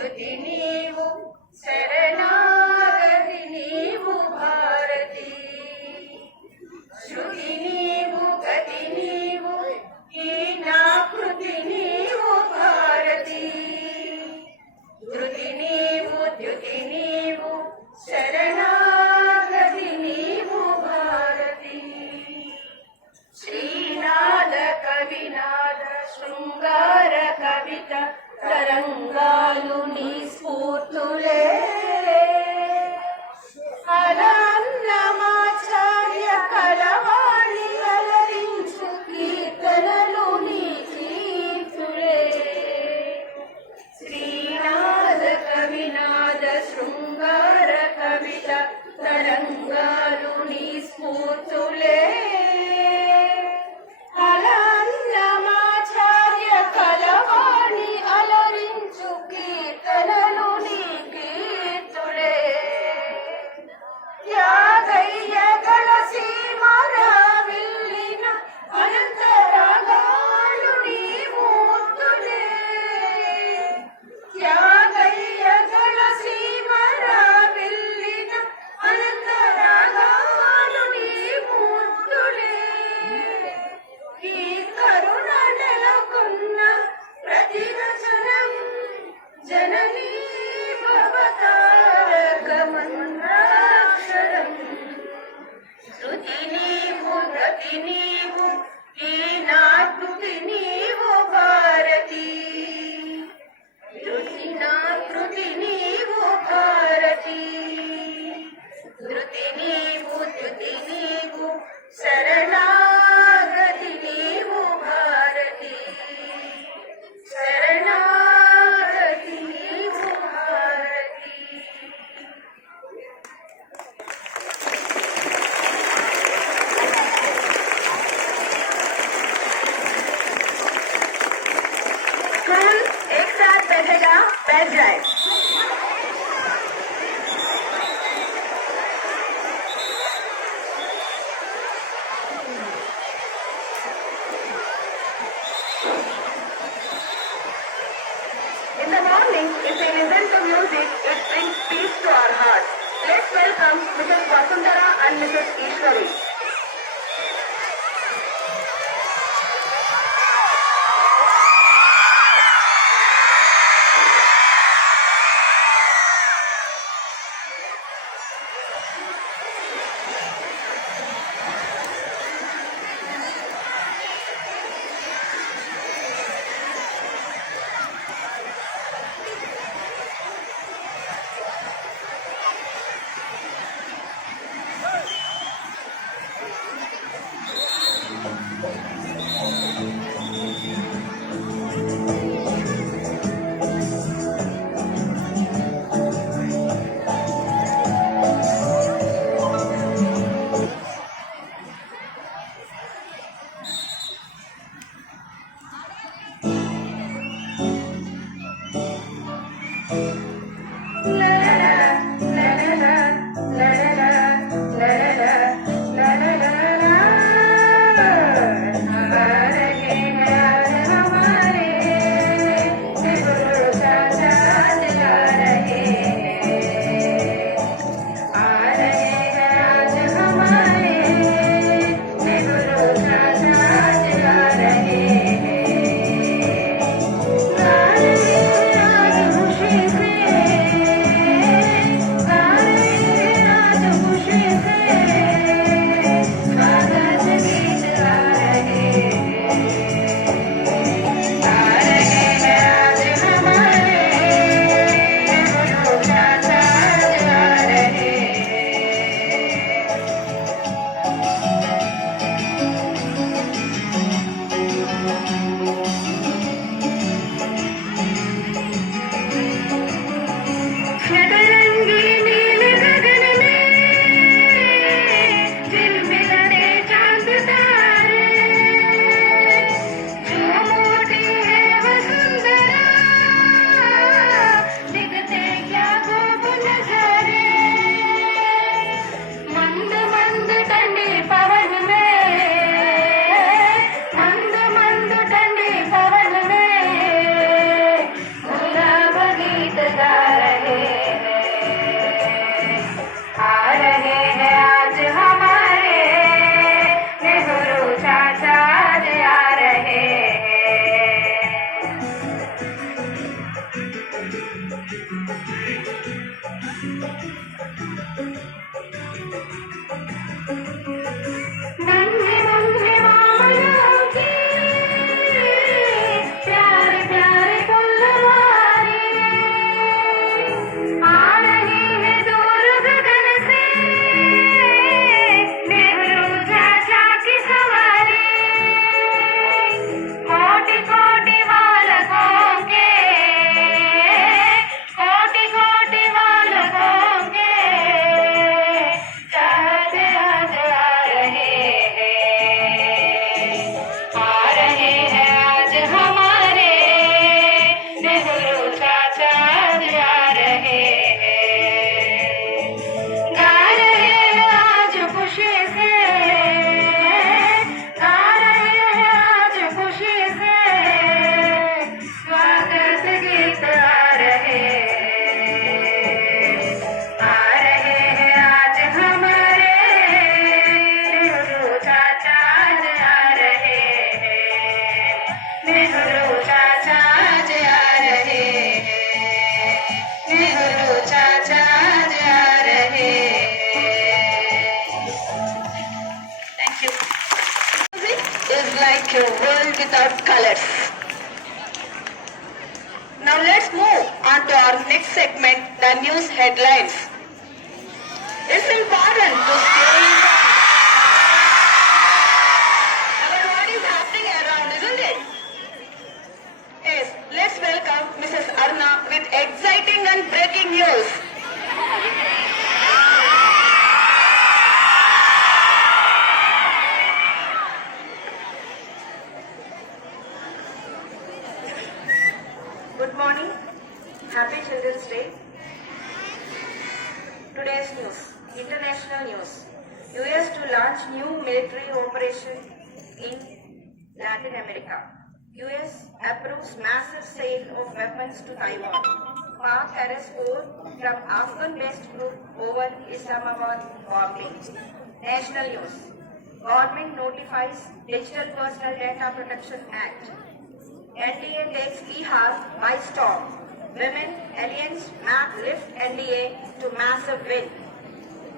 ద్యుతి నీవు శరణాగతి నీవు భారతి శృతి నీవు గతి నీవు ఈ నా కృతి నీవు భారతి ధృతి నీవు ద్యుతి నీవు శరణాగతి నీవు భారతి శ్రీనాద కవినాద శృంగార కవిత తరంగాలు నీ స్ఫూర్తులే అన్నమాచార్య కలవాణి అలరించు కీర్తనలు నీ కీర్తులే శ్రీనాద కవినాద శృంగార కవిత తరంగాలు నీ స్ఫూర్తులే అన్నమాచార్య కలవాణి అలరించు కీర్తనలు నీ కీర్తులే త్యాగయ్యగల సీమరావిల్లిన అనంతరాగాలు నీ మూర్తులే త్యాగయ్యగల సీమరావిల్లిన అనంతరాగాలు నీ మూర్తులే ఈ కరుణ నెలకొన్న ప్రతి రచనం జననీ భవతారకమన్నాక్షరం శృతి నీవు గతి నీవు ఈ నా కృతి నీవు భారతి ధృతి నా కృతి నీవు భారతి ధృతి నీవు ద్యుతి నీవు శరణాగతి నీవు భారతి శరణాగతి నీవు భారతి कौन एक साथ बैठेगा बैठ जाए In the morning, if we listen to music, it brings peace to our hearts. Let's welcome Mrs. Vasundhara and Mrs. Ishwari. Now let's move on to our next segment, the news headlines. It's important to stay informed about what is happening around, isn't it? Yes, let's welcome Mrs. Arna with exciting and breaking news. Good morning. Happy Children's Day. Today's news. International news. US to launch new military operation in Latin America. US approves massive sale of weapons to Taiwan. Pak arrests 4 from Afghan-based group over Islamabad bombing. National news. Government notifies Digital Personal Data Protection Act. NDA takes Bihar by storm. Women Alliance map lift NDA to massive win.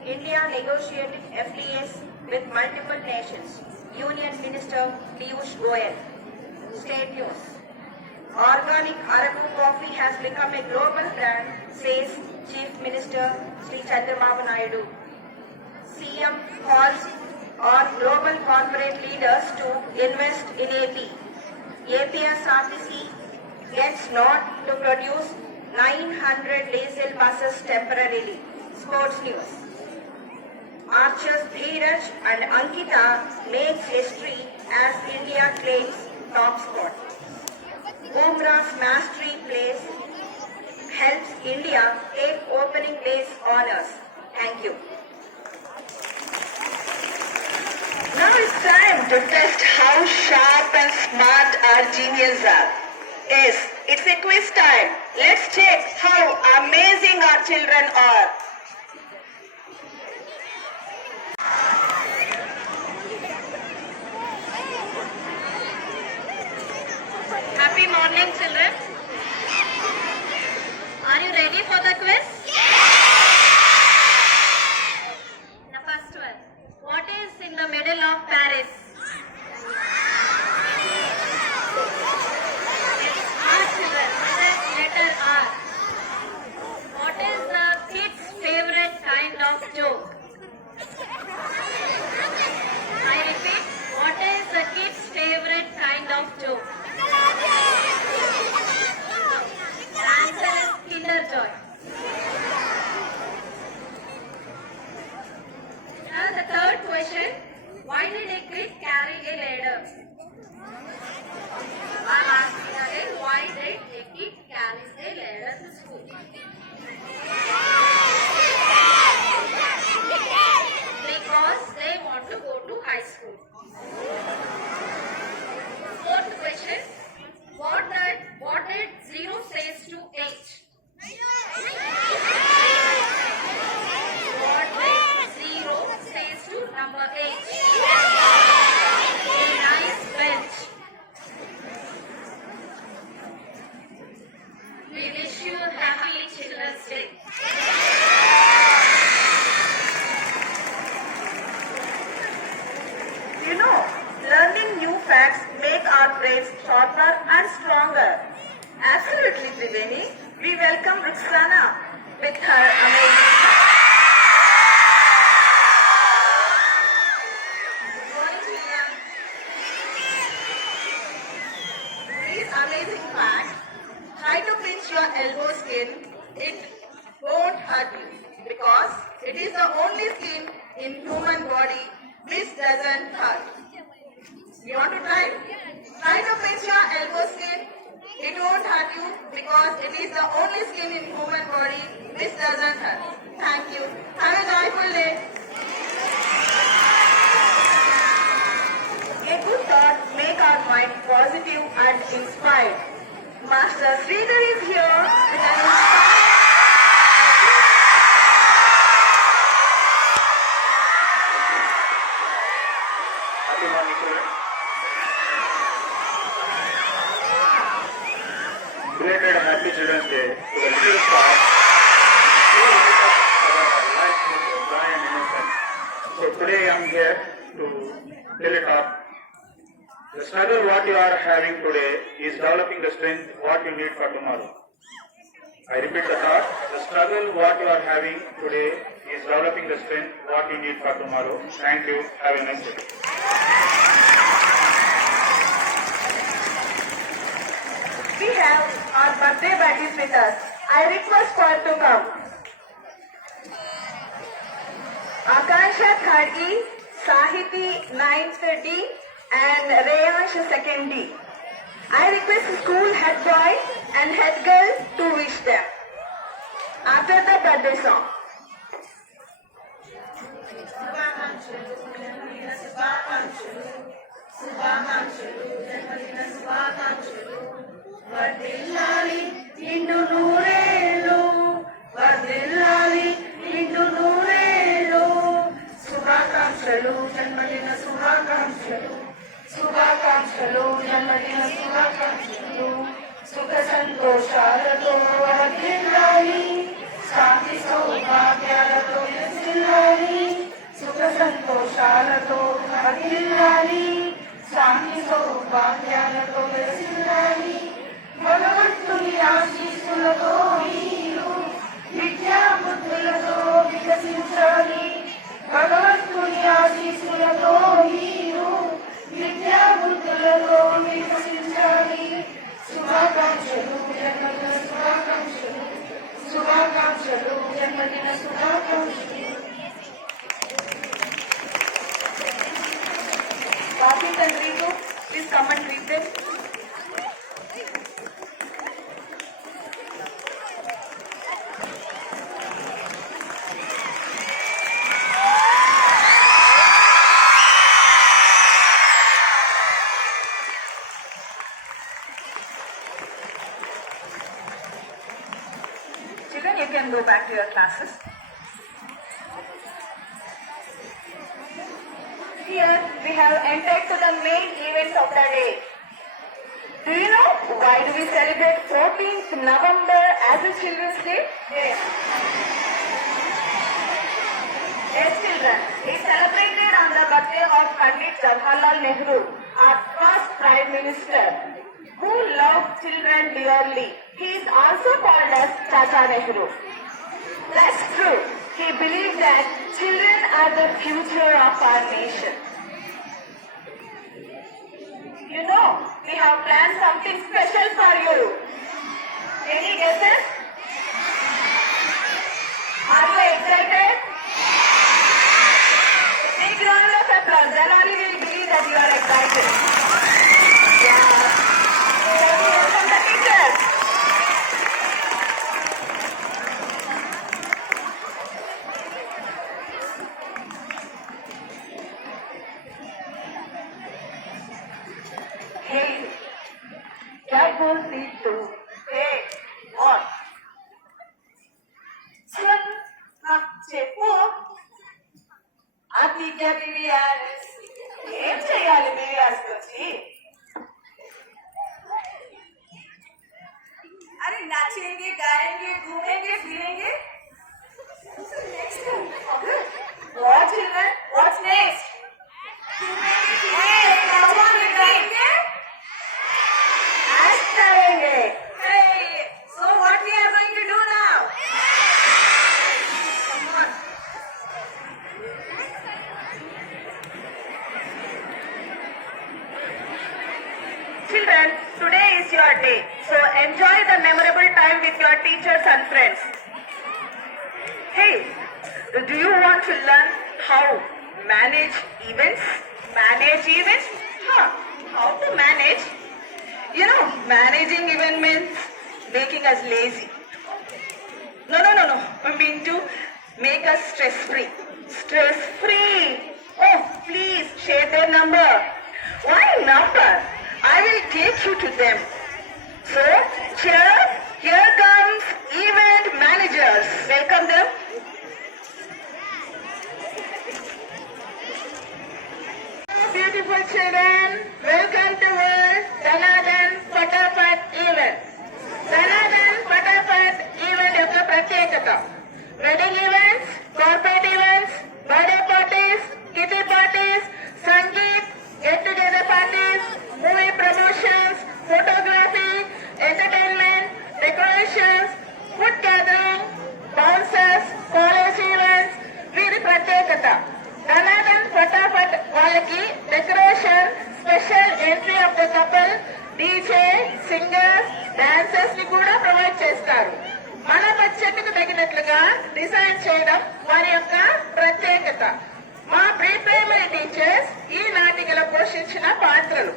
India negotiating FTAs with multiple nations. Union Minister Piyush Goyal. State news. Organic Araku coffee has become a global brand, says Chief Minister Sri Chandrababu Naidu. CM calls on global corporate leaders to invest in AP. APSRTC gets nod to produce 900 diesel buses temporarily. Sports news. Archers Dheeraj and Ankita makes history as India claims top spot. Bumrah's mastery plays helps India take opening base honors. Thank you. Now it's time to test how sharp and smart our geniuses are. Yes, it's a quiz time. Let's check how amazing our children are. Happy morning, children. Are you ready for the quiz? The first one. What is in the middle of Paris? Letter R. What is the kid's favorite kind of joke? I repeat, what is the kid's favorite kind of joke? The answer is Kinder Joy. Now the third question, why did a kid carry a ladder? I'm asking again, why did a kid carry a ladder to school? Because they want to go to high school. Fourth question, what did 0 says to 8? What did 0 says to number 8? A nice bench. We wish you happy Children's Day. You know, learning new facts make our brains sharper and stronger. Absolutely, Triveni. We welcome Ruxana with her amazing facts. These amazing facts. Try to pinch your elbow skin. It won't hurt you because it is the only skin in human body which doesn't hurt. You want to try? Try to pinch your elbow skin. It won't hurt you because it is the only skin in human body which doesn't hurt. Thank you. Have a joyful day. A good thought make our mind positive and inspired. Master Sridhar is here with an inspiring. Happy morning, children. Belated Happy Children's Day to the little star. Life with joy and innocence. So today I am here to tell it up. The struggle what you are having today is developing the strength what you need for tomorrow. I repeat the thought, the struggle what you are having today is developing the strength what you need for tomorrow. Thank you. Have a nice day. We have our birthday buddies with us. I request for to come. Akansha Khadgi, Sahiti 9th D and Reyansh 2nd D. I request the school head boy and head girl to wish them. After the birthday song. వర్ధిల్లాలి నిండు నూరేళ్ళు వర్ధిల్లాలి నిండు నూరేళ్ళు శుభాకాంక్షలు జన్మదిన శుభాకాంక్షలు శుభాకాంక్షలు జన్మదిన శుభాకాంక్షలు సుఖ సంతోషాలతో వర్ధిల్లాలి శాంతి సౌభాగ్యాలతో విలసిల్లాలి సుఖ సంతోషాలతో వర్ధిల్లాలి శాంతి సౌభాగ్యాలతో విలసిల్లాలి భగవంతుని ఆశీస్సులతో మీరు విద్యా బుద్ధులతో వికసించాలి భగవంతుని ఆశీస్సులతో మీరు విద్యా బుద్ధులతో వికసించాలి శుభాకాంక్షలు జన్మదిన శుభాకాంక్షలు శుభాకాంక్షలు జన్మదిన శుభాకాంక్షలు Bobby and Ritu, please come and greet them. Children, you can go back to your classes. Here we have entered to the main event of the day. Do you know why do we celebrate 14th November as a Children's Day? Yes. Yes, children. We celebrated on the birthday of Pandit Jawaharlal Nehru, our first Prime Minister, who loved children dearly. He is also called as Chacha Nehru. That's true. He believed that children are the future of our nation. You know, we have planned something special for you. Any guesses? Are you excited? Big round of applause. Then only we will believe that you are excited. Yeah. Can we welcome the teachers? Hey, क्या बोलती तू? Hey, what? सुन, हाँ, చెప్పు. आती क्या BVRS? ఏం చేయాలి BVRS వచ్చి? अरे नाचेंगे, गाएंगे, घूमेंगे, फिरेंगे. Next time. Okay. What children? What's next? Hey, come on, गाएंगे. Hey, so what we are going to do now? Come on. Children, today is your day, so enjoy the memorable time with your teachers and friends. Hey, do you want to learn how manage events? Manage events? Huh, how to manage? You know, managing event means making us lazy. No. I mean to make us stress-free. Stress-free. Oh, please share their number. Why number? I will take you to them. So, here comes event managers. Welcome them. Beautiful children, welcome to our Dhanadhan Fatapat event. Dhanadhan Fatapat event యొక్క ప్రత్యేకత wedding events, corporate events, birthday parties, kitty parties, sangeet, get together parties, movie promotions, photography dancers ని కూడా ప్రొవైడ్ చేస్తారు. మన బడ్జెట్ కు తగినట్లుగా డిజైన్ చేయడం వారి యొక్క ప్రత్యేకత. మా ప్రీ ప్రైమరీ టీచర్స్ ఈ నాటికలో పోషించిన పాత్రలు.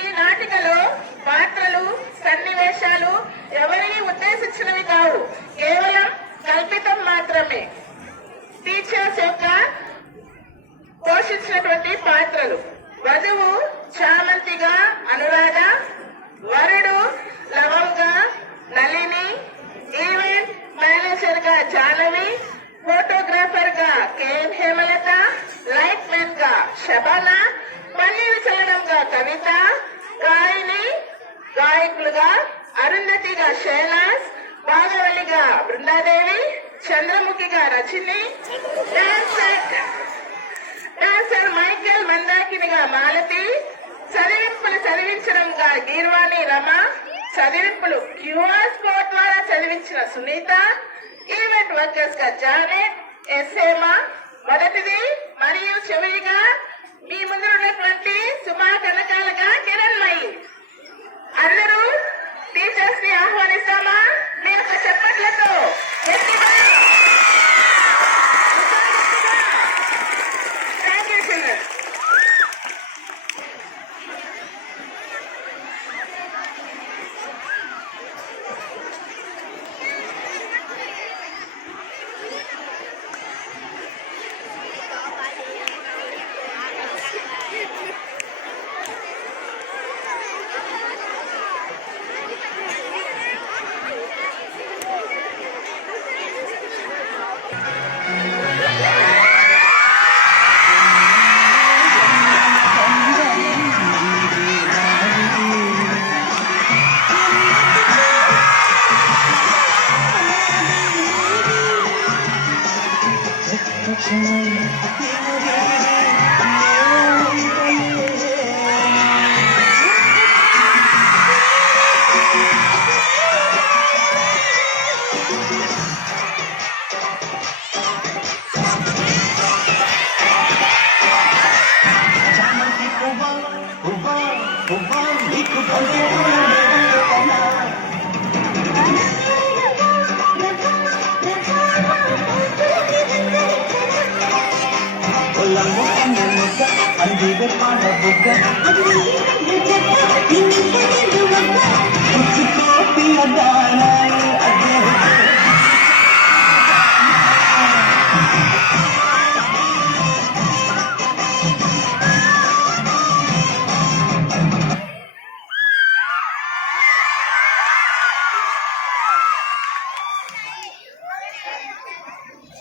ఈ నాటికలో పాత్రలు, సన్నివేశాలు ఎవరిని ఉద్దేశించినవి కావు, కేవలం కల్పితం మాత్రమే. టీచర్స్ యొక్క పోషించినటువంటి పాత్రలు: వధువు చామంతిగా అనురాధ, వరుడు లవంగ నళిని, ఈవెంట్ మేనేజర్ గా జాహ్నవి, ఫోటోగ్రాఫర్ గా కేఎన్ హేమలత, లైట్ మెన్ గా శబానా, పన్నీరు చల్లడంగా కవిత, గాయని గాయకులుగా అరుంధతిగా శైలాస్, భాగవల్లిగా బృందాదేవి, చంద్రముఖిగా రజని, డాన్సర్ మైకేల్ మందాకినిగా మాలతి, చదివింపులు చదివించడంగా గీర్వాణి రమ, చదివింపులు క్యూఆర్ కోడ్ ద్వారా చదివించిన సునీత, ఈవెంట్ వర్కర్స్ గా జానెట్, ఎస్ఏమ. మొదటిది మరియు చివరిగా మీ ముందు ఉన్నటువంటి సుమా కనకాలుగా కిరణ్మయి. అందరూ టీచర్స్ ని ఆహ్వానిస్తామా? మీరు ఒక చెప్పట్లతో థ్యాంక్ యూ చిల్డ్రన్.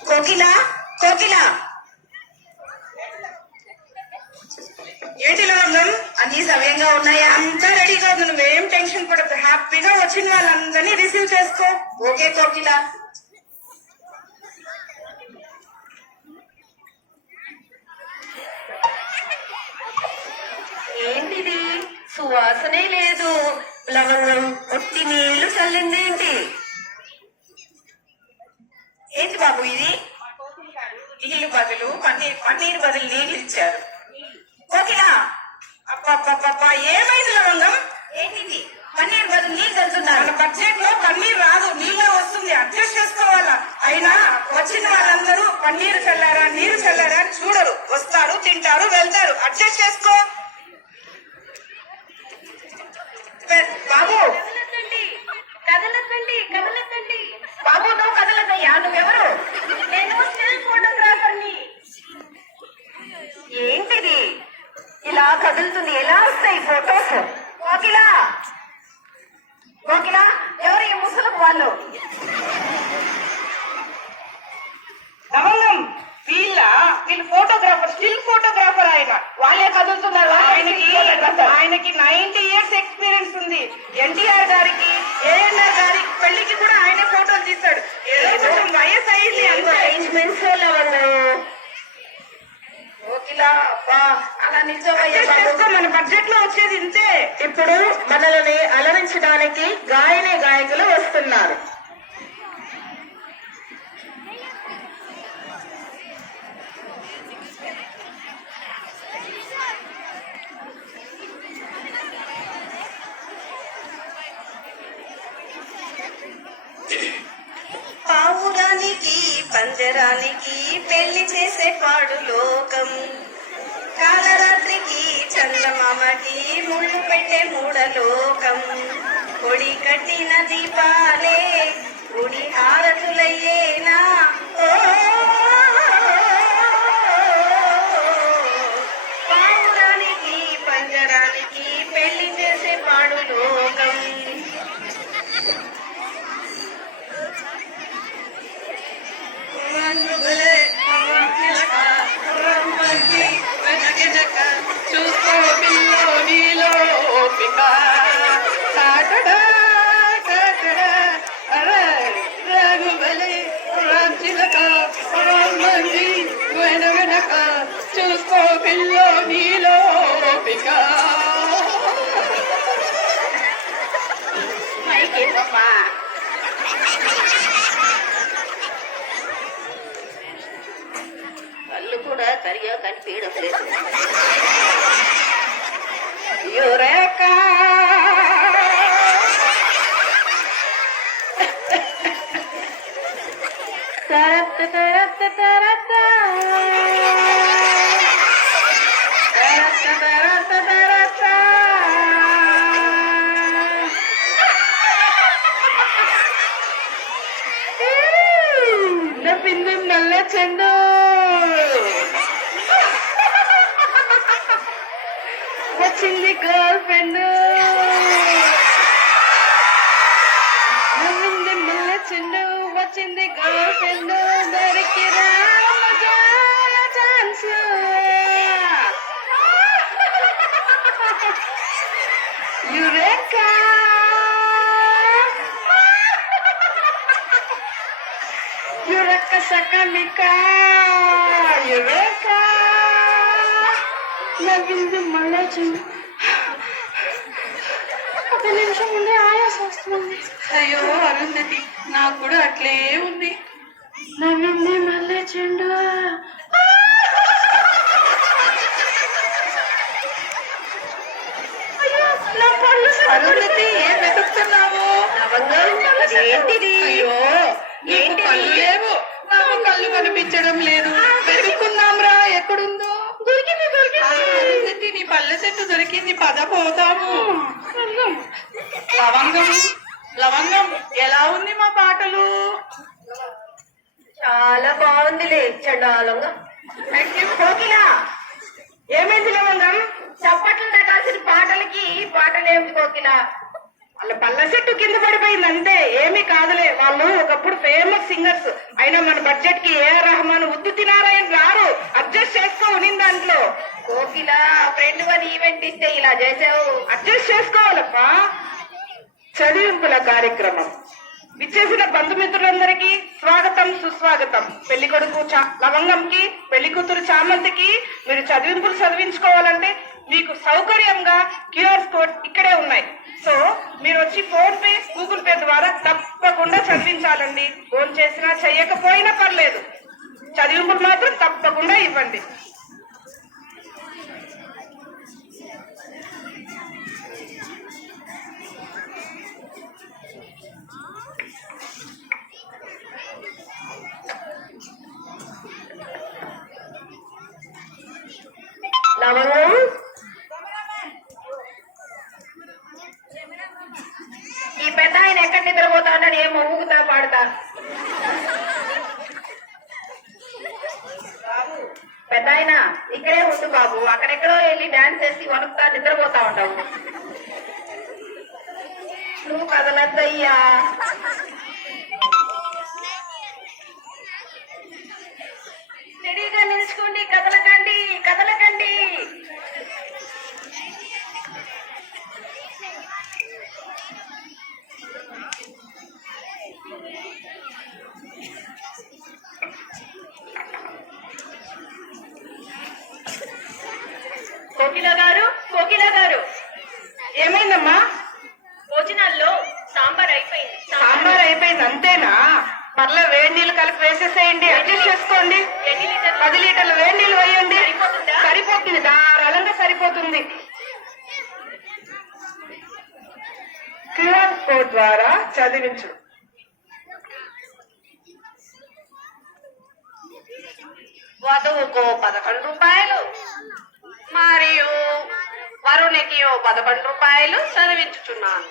కోకిల కోకిల ఏంటి లవంగం, అన్ని సవ్యంగా ఉన్నాయా? అంతా రెడీగా ఉంది, నువ్వేం టెన్షన్ పడద్దు. హ్యాపీగా వచ్చిన వాళ్ళందరినీ రిసీవ్ చేసుకో. ఓకే కోకిల. ఏంటిది? సువాసనే లేదు. లవంగం ఒట్టి నీళ్లు చల్లిందేంటి? ఏంటి బాబు ఇది? నీళ్లు బదులు పన్నీరు బదులు నీళ్లు ఇచ్చారు. కోకిల అబ్బా, ఏమైంది లవంగం? ఏంటిది? పన్నీరు బదులు నీళ్లు చల్లుతున్నారు. మన బడ్జెట్ లో పన్నీర్ రాదు, నీళ్ళే వస్తుంది, అడ్జస్ట్ చేసుకోవాలా. అయినా వచ్చిన వాళ్ళందరూ పన్నీరు చల్లారా నీరు చల్లారా అని చూడరు, వస్తారు, తింటారు, వెళ్తారు. అడ్జస్ట్ చేసుకో బాబు. కదలకండి కదలకండి. బాబు నువ్వు కదలకయ్యా, నువ్వెవరు? నేను స్టిల్ ఫోటోగ్రాఫర్ని. ఏంటిది ఇలా కదులుతుంది? ఎలా వస్తాయి ఫోటోస్? కోకిల కోకిల, ఎవరు ఈ ముసలకు వాళ్ళు? లవంగం వీళ్ళు ఫోటోగ్రాఫర్, స్టిల్ ఫోటోగ్రాఫర్. ఆయన వాళ్ళే కదులుతున్నారు. ఆయనకి 90 years ఎక్స్పీరియన్స్ ఉంది. ఎన్టీఆర్ గారికి, ఏఎన్ఆర్ గారి పెళ్లికి కూడా ఆయనే ఫోటోలు తీశాడు. ఏదో కొంచెం వయసు అయింది అరేంజ్మెంట్స్. కోకిల అలా నిజం, మన బడ్జెట్ లో వచ్చేది ఇంతే. ఇప్పుడు మనల్ని అలరించడానికి గాయకులు వస్తున్నారు. పావురానికి పంజరానికి పెళ్లి చేసేవాడు లోకం. కాలరాత్రికి చందమామకి ముళ్ళు పెట్టే మూడలోకం. కొడి కట్టిన దీపాలే గుడి హారతులయ్యేనా. ఓ పావురానికి పంజరానికి పెళ్లి చేసేవాడు లోకం. చూసుకో పిల్లో నీలో ఓపిక టాటడా టాటడా రఘుబలే రామ్ చిలక రామంది వెనక చూసుకో పిల్లో నీలో ఓపిక. మైకేమమ్మా కళ్ళు కూడా సరిగా కనిపించడం లేదు. యురేకా తరత్ తరత్ తరత్ తరత్ తరత్ తరత్ నవ్వింది నల్ల చెండు. వచ్చింది గర్ల్ ఫ్రెండ్. నవ్వింది మల్ల చెండు వచ్చింది గర్ల్ ఫ్రెండ్. దరికి ఛాన్స్ యురేకా యురేకా సకమికా యురేకా నవ్వింది మళ్ళా చెండు. ఒక నిమిషం ముందే ఆయాస వస్తుంది. అయ్యో అరుంధతి నాకు కూడా అట్లే ఉంది. నవ్వింది మళ్ళీ చెండు. అరుంధతి ఏం వెతుకుతున్నావు? ఏంటిది? అయ్యో నీకు కళ్ళు లేవు, నాకు కళ్ళు కనిపించడం లేదు. వెతుక్కుందాం రా ఎక్కడుందో. దొరికింది దొరికింది. నీ పళ్ళ చెట్టు దొరికింది, పద పోతాము. లవంగం లవంగం ఎలా ఉంది మా పాటలు? చాలా బాగుందిలే చండాలంగా. కోకిల ఏమైంది లవంగం? చప్పట్లు తట్టాల్సిన పాటలకి పాటలేమిటి కోకిల? వాళ్ళ పళ్ళ చెట్టు కింద పడిపోయింది అంతే, ఏమీ కాదులే. వాళ్ళు ఒకప్పుడు ఫేమస్ సింగర్స్ అయినా మన బడ్జెట్ కి ఏఆర్ రెహమాన్ ఉద్దుతి నారాయణ గారు అడ్జస్ట్ చేసుకో ఉనింది దాంట్లో. కోకిల ఫ్రెండ్ అని ఈవెంట్ ఇస్తే ఇలా చేసావు. అడ్జస్ట్ చేసుకోవాలప్పా. చదివింపుల కార్యక్రమం విచ్చేసిన బంధుమిత్రులందరికీ స్వాగతం సుస్వాగతం. పెళ్లి కొడుకు లవంగంకి పెళ్లి కూతురు చామంతికి మీరు చదివింపులు చదివించుకోవాలంటే మీకు సౌకర్యంగా క్యూఆర్ కోడ్ ఇక్కడే ఉన్నాయి. సో మీరు వచ్చి ఫోన్ పే గూగుల్ పే ద్వారా తప్పకుండా చదివించాలండి. ఫోన్ చేసినా చెయ్యకపోయినా పర్లేదు, చదివింపులు మాత్రం తప్పకుండా ఇవ్వండి. లవంగం ఈ పెద్ద ఆయన ఎక్కడ నిద్రపోతా ఉన్నాడు? ఏమో ఊగుతా పాడుతా. బాబు పెద్ద ఆయన ఇక్కడే ఉండు బాబు, అక్కడెక్కడో వెళ్ళి డాన్స్ చేసి వణుకుతా నిద్రపోతా ఉంటావు. నువ్వు కదలద్దయ్యా. రెడీగా నిలుచుకోండి, కదలకండి కదలకండి. కోకిల గారు ఏమైందమ్మా? భోజనాల్లో సాంబార్ అయిపోయింది. సాంబార్ అయిపోయింది అంతేనా? పర్లే, వేడి నీళ్ళు కలిపి వేసేసేయండి, అడ్జస్ట్ చేసుకోండి. 10 లీటర్లు వేడి నీళ్ళు వేయండి. సరిపోతుంది, ధారాళంగా సరిపోతుంది. క్యూఆర్ కోడ్ ద్వారా చదివించు. వధువుకు 11 రూపాయలు మరియు వరునికి 11 రూపాయలు చదివించుచున్నాను.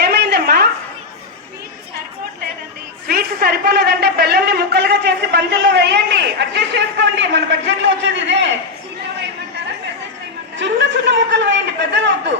ఏమైందమ్మా? స్వీట్స్ సరిపోలేదంటే బెల్లంని ముక్కలుగా చేసి పంచల్లో వేయండి. అడ్జస్ట్ చేసుకోండి. మన బడ్జెట్ లో వచ్చేది ఇదే. చిన్న చిన్న ముక్కలు వేయండి, పెద్దగా వద్దు.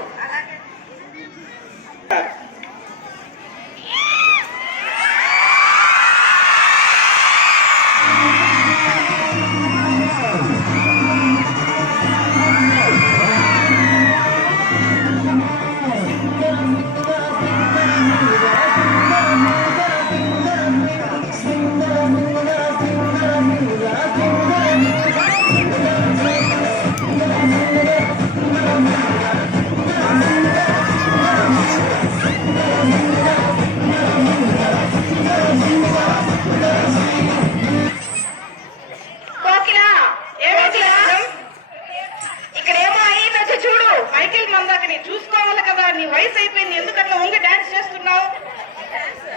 చూసుకోవాలి కదా, నీ వయసు అయిపోయింది. ఎందుకట్లా వంగి డాన్స్ చేస్తున్నావు?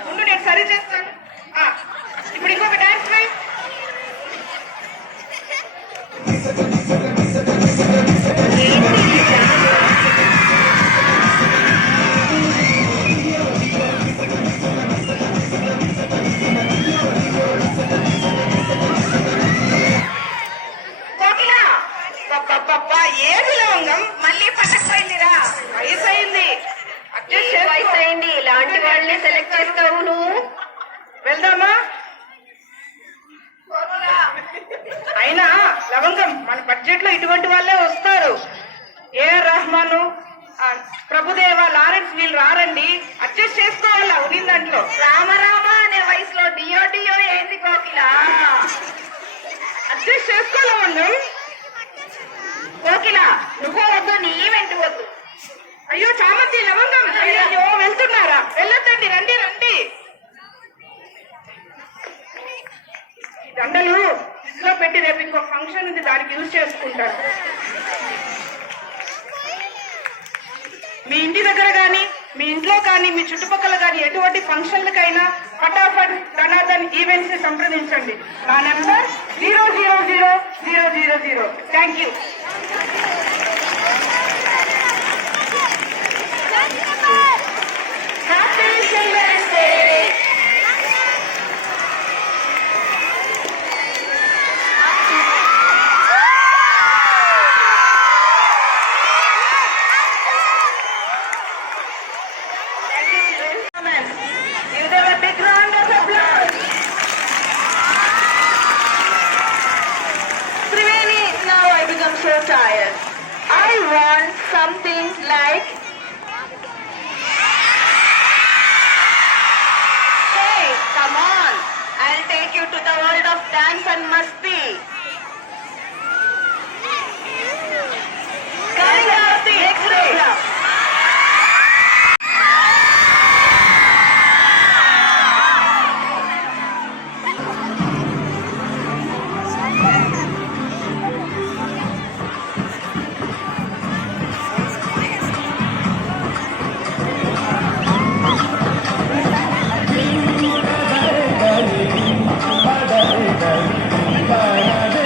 ముందు నేను సరి చేస్తాను. ఇప్పుడు ఇంకొక డాన్స్ వై. ఏది లవంగం మళ్ళీ పట్టకపోయిందిరా. వయసు అయింది, వయసు అయింది, ఇలాంటి వాళ్ళని సెలెక్ట్ చేస్తావు నువ్వు. వెళ్దామా? అయినా లవంగం మన బడ్జెట్ లో ఇటువంటి వాళ్ళే వస్తారు. ఏఆర్ రెహమాను, ప్రభుదేవ, లారెన్స్ వీళ్ళు రారండి. అడ్జస్ట్ చేసుకోవాలా ఉన్న దాంట్లో. రామరామ అనే వయసులో డియో డియో ఏంది కోకిల? అడ్జస్ట్ చేసుకోవాలా మనం. కోకిల నువ్వు వద్దు, నీ వెంట వద్దు. అయ్యో చామంతి, లవంగం, అయ్యో వెళ్తున్నారా? వెళ్ళొద్దండి, రండి రండి. ఈ దండలు ఫ్రిడ్జ్ లో పెట్టి రేపు ఇంకో ఫంక్షన్ ఉంది, దానికి యూజ్ చేసుకుంటారు. మీ ఇంటి దగ్గర కానీ, మీ ఇంట్లో కానీ, మీ చుట్టుపక్కల కానీ ఎటువంటి ఫంక్షన్లకైనా ఫటాఫట్ ధనాధన్ ఈవెంట్స్ ని సంప్రదించండి. మా నెంబర్ 000000. Thank you. So tired. I want something like, hey, come on, I'll take you to the world of dance and masti. Coming up, next program. Bye.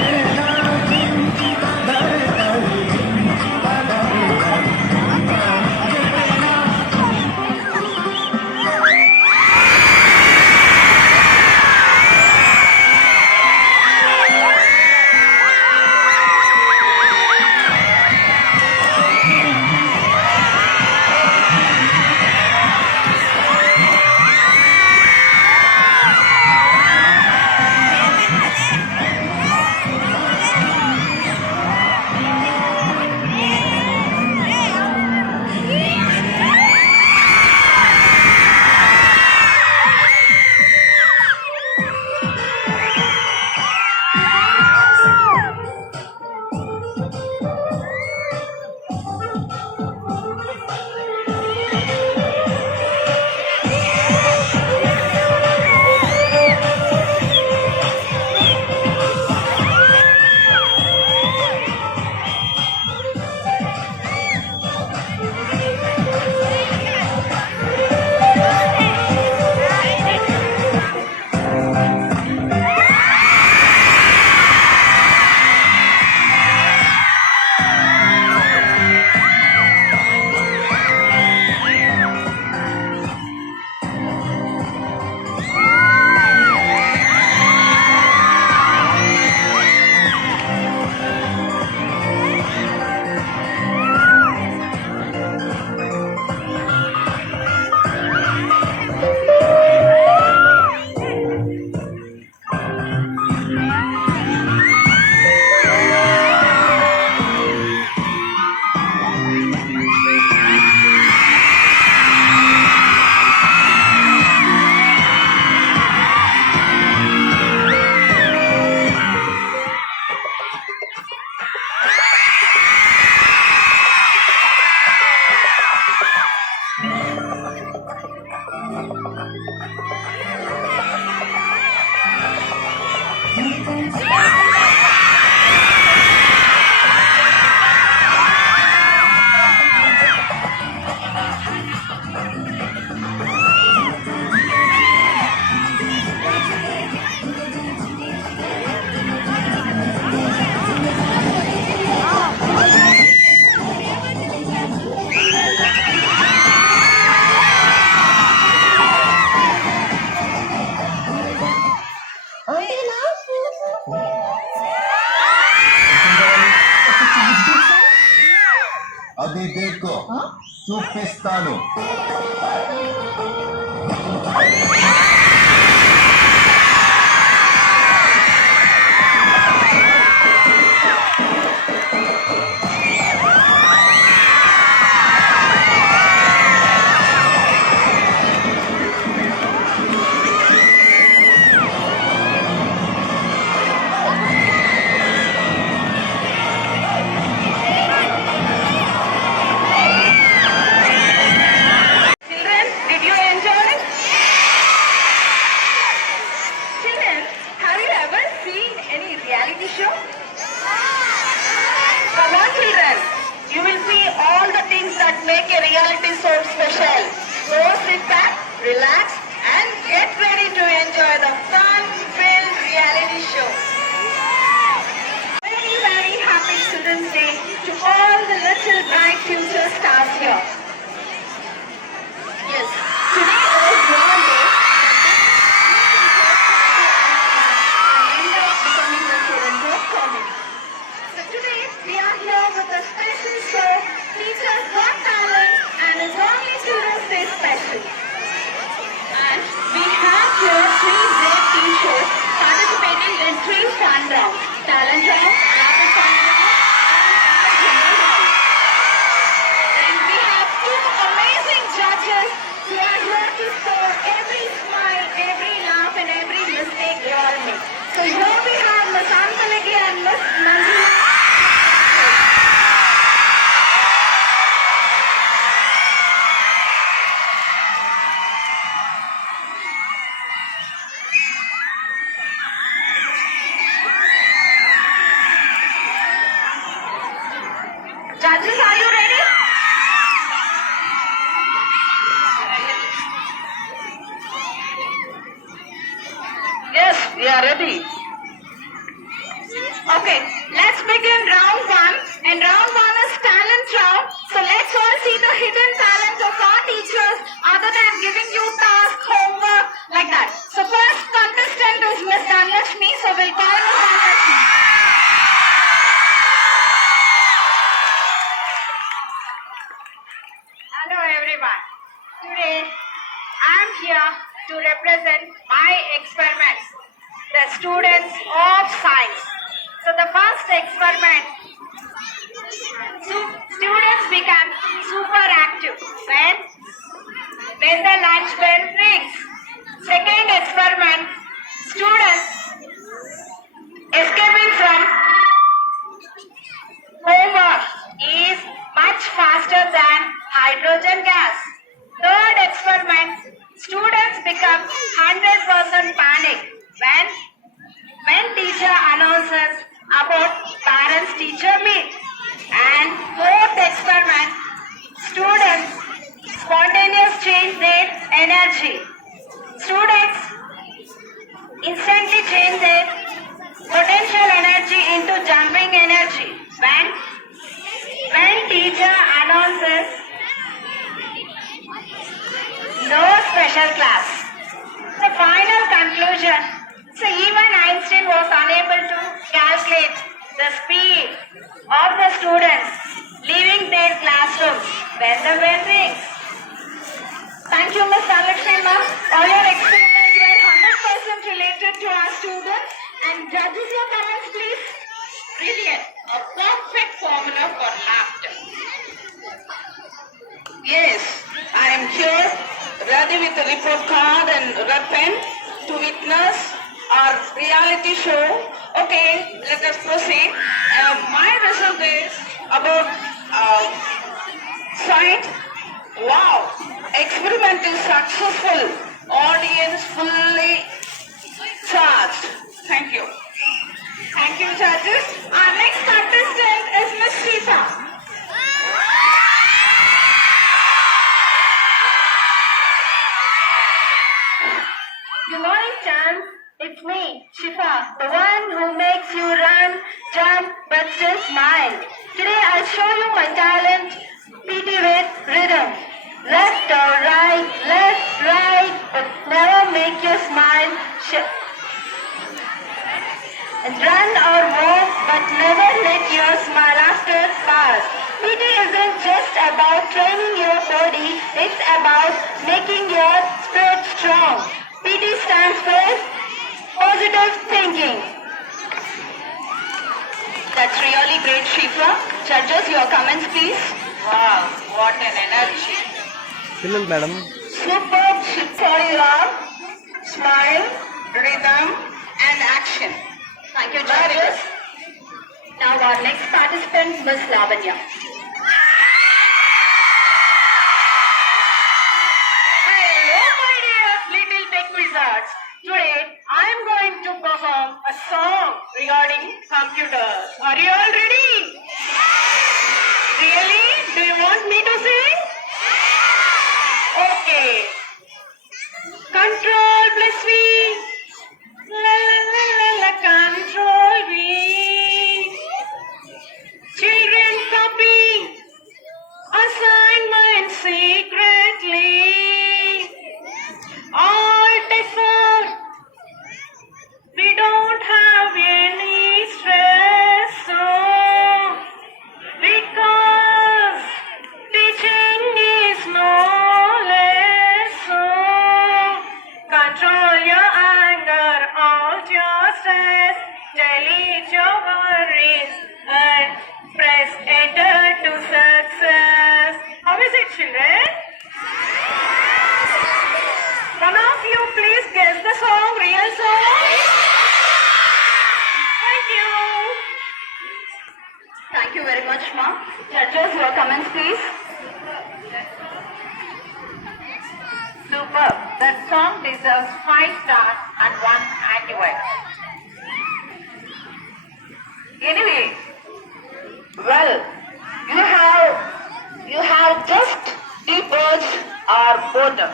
అది దేకో చూపిస్తాను. Children, did you enjoy? Children, have you ever seen any reality show? Come on, children. You will see all the things that make a reality show special. So sit back, relax, and get ready to enjoy the fun-filled reality show. Very, very happy Children's Day to all the little bright future stars here. Yes, today is your day. End up becoming the children's of comedy. So today we are here with a special show, Teachers Got Talent, and it's only Children's Day special. And we have here 3 great teachers participating in 3 fun rounds: talent round, rapid fire round, and general round. And we have 2 amazing judges who are here to score every smile, every laugh, and every mistake they all make. So here we have Miss Ankalagi and Miss Manjula. Judges, are you ready? Yes, we are ready. Okay, let's begin round 1. And round 1 is talent round. So let's all see the hidden talent of our teachers other than giving you tasks, homework, like that. So first contestant is Miss Dhanlakshmi. So we'll call Miss Dhanlakshmi. Hello everyone. Today I am here to represent my experiments, the students of science. So the first experiment, students become super active when the lunch bell rings. Second experiment, students escaping from homework is much faster than hydrogen gas. Third experiment, students become 100% panic when teacher announces about parents-teacher meet. And fourth experiment, students spontaneously change their energy. Students instantly change their potential energy into jumping energy when teacher announces no special class. The final conclusion. So even Einstein was unable to calculate the speed of the students leaving their classrooms when the bell rings. Thank you, Ms. Dhanlakshmi ma'am. All your experiments were 100% related to our students. And judges, your comments, please. Brilliant. A perfect formula for laughter. Yes, I am here, ready with the report card and red pen to witness our reality show. Okay, let us proceed. My result is about science. Wow, experiment is successful. Audience fully charged. Thank you. Thank you, judges. Our next contestant is Miss Shifa. Good morning, Chan. It's me, Shifa, the one who makes you run, jump, but still smile. Today I'll show you my talent, PT with rhythm. Left or right, but never make you smile. And run or walk, but never let your smile after pass. PT isn't just about training your body, it's about making your spirit strong. PT stands for positive thinking. That's really great, Shifa. Judges, your comments, please. Wow, what an energy. పిల్లలు madam Superb, sorry, Ram. Smile, rhythm, and action. Thank you, Very judges. Now our next participant, Miss Lavanya. Hello, my dear little tech wizards. Today, I am going to perform a song regarding computers. Are you all ready? Really? Do you want me to sing? Okay. Control plus V. La la la la la. Control V. Children copy assignment secretly. Alt F4. We don't have any stress, so because teaching is no less, so control your anger, alt your stress, delete your worries, and press enter to success. How is it, children? One of you please guess the song, real song. Thank you. Thank you very much, Ma. Judges, your comments, please. Superb. That song deserves 5 stars and 1 anti-wipe. Anyway, well, you have just deep-urged our boredom.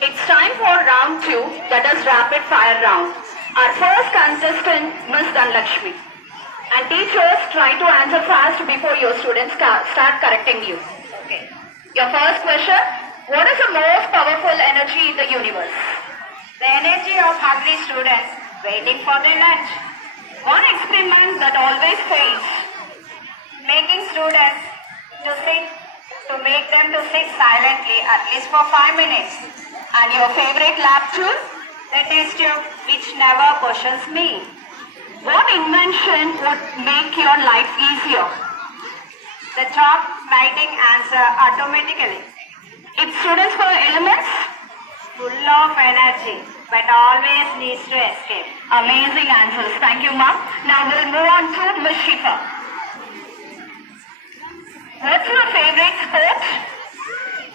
It's time for round 2, that is rapid fire round. Our first contestant, Miss Dhanlakshmi. And teachers, try to answer fast before your students start correcting you. Okay. Your first question, what is the most powerful energy in the universe? The energy of hungry students waiting for their lunch. One experiment that always fails. Making students to make them to sit silently at least for 5 minutes. And your favorite lab tool? The test tube which never questions me. What invention would make your life easier? The chalk writing answer automatically. It's students for elements? Full of energy but always needs to escape. Amazing answers. Thank you, Ma'am. Now we'll move on to Ms. Shifa. What's your favorite sport?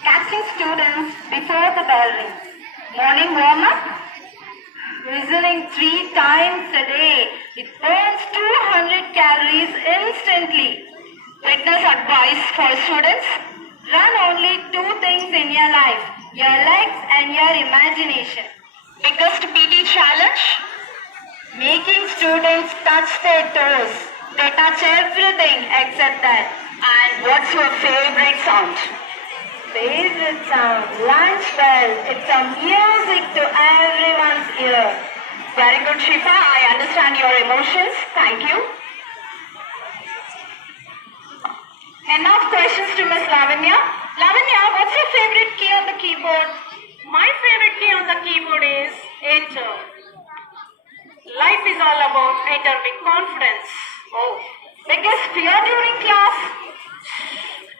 Catching students before the bell rings. Morning warm-up? Whistling 3 times a day. It burns 200 calories instantly. Fitness advice for students? Run only 2 things in your life. Your legs and your imagination. Biggest PT challenge? Making students touch their toes. They touch everything except that. And what's your favorite sound? Favorite sound? Lunch bell. It's a music to everyone's ear. Very good, Shifa. I understand your emotions. Thank you. Enough questions to Miss Lavanya. Lavanya, what's your favorite key on the keyboard? My favorite key on the keyboard is enter. Life is all about enter with confidence. Oh, biggest fear during class?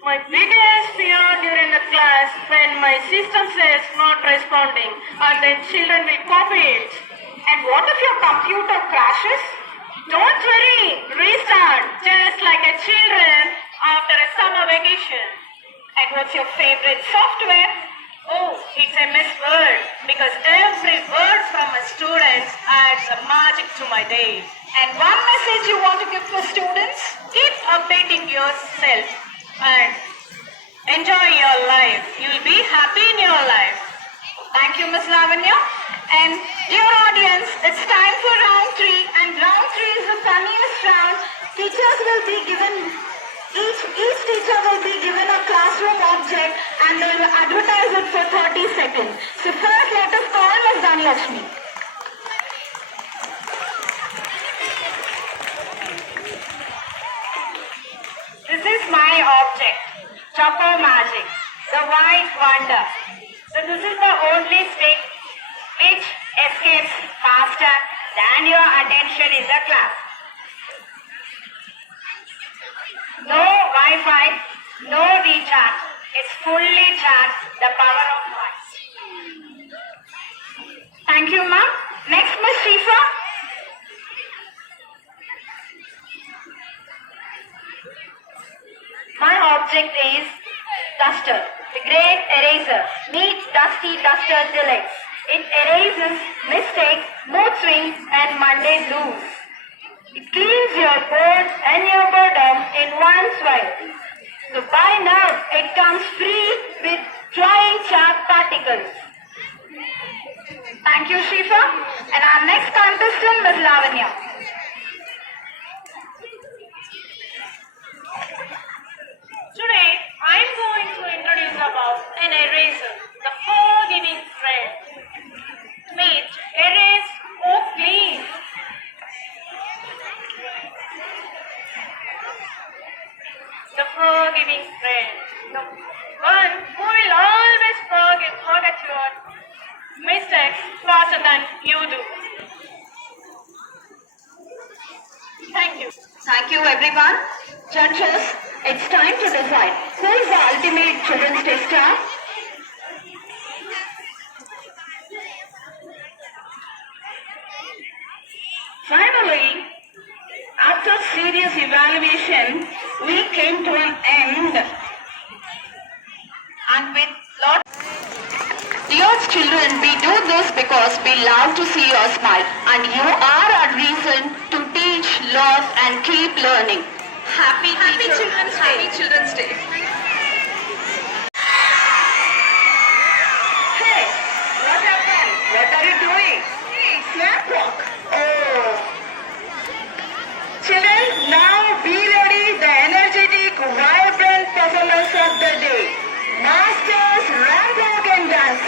My biggest fear during the class when my system says not responding and then children will copy it. And what if your computer crashes? Don't worry, restart just like a children after a summer vacation. And what's your favorite software? Oh, it's MS Word because every word from a student adds a magic to my day. And one message you want to give to students? Keep updating yourself and enjoy your life. You'll be happy in your life. Thank you, Miss Lavanya. And dear audience, it's time for round 3, and round 3 is the funniest round. Teachers will be given, each teacher will be given a classroom object and they will advertise it for 30 seconds. So first let us call Ms. Dhanlakshmi. This is my my object, Choco Magic, the white wonder. So this is the only stick which escapes faster than your attention in the class. No Wi-Fi, no recharge. It's fully charged, the power of light. Thank you, ma'am. Next, Miss Shifa. My object is duster, the great eraser. Meet Dusty Duster Deluxe. It erases mistakes, mood swings, and Monday blues. It cleans your board and your boredom in one swipe. So buy now. It comes free with flying chalk particles. Thank you, Shifa. And our next contestant, Ms. Lavanya. Today, I'm going to introduce about an eraser, the forgiving friend. Meet erase or clean. The forgiving friend, the one who will always forget your mistakes faster than you do. Thank you. Thank you, everyone. Judges, it's time to decide who is the ultimate children's day star. Finally, after serious evaluation, we came to an end. And with lots. Dear children, we do this because we love to see your smile, and you are our reason to teach, love, and keep learning. Happy Children's Day. Happy Children's Day. Hey, what happened? What are you doing? Hey, snap walk. Oh. Children, now be ready the energetic, vibrant performance of the day. Masters, ramp walk and dance.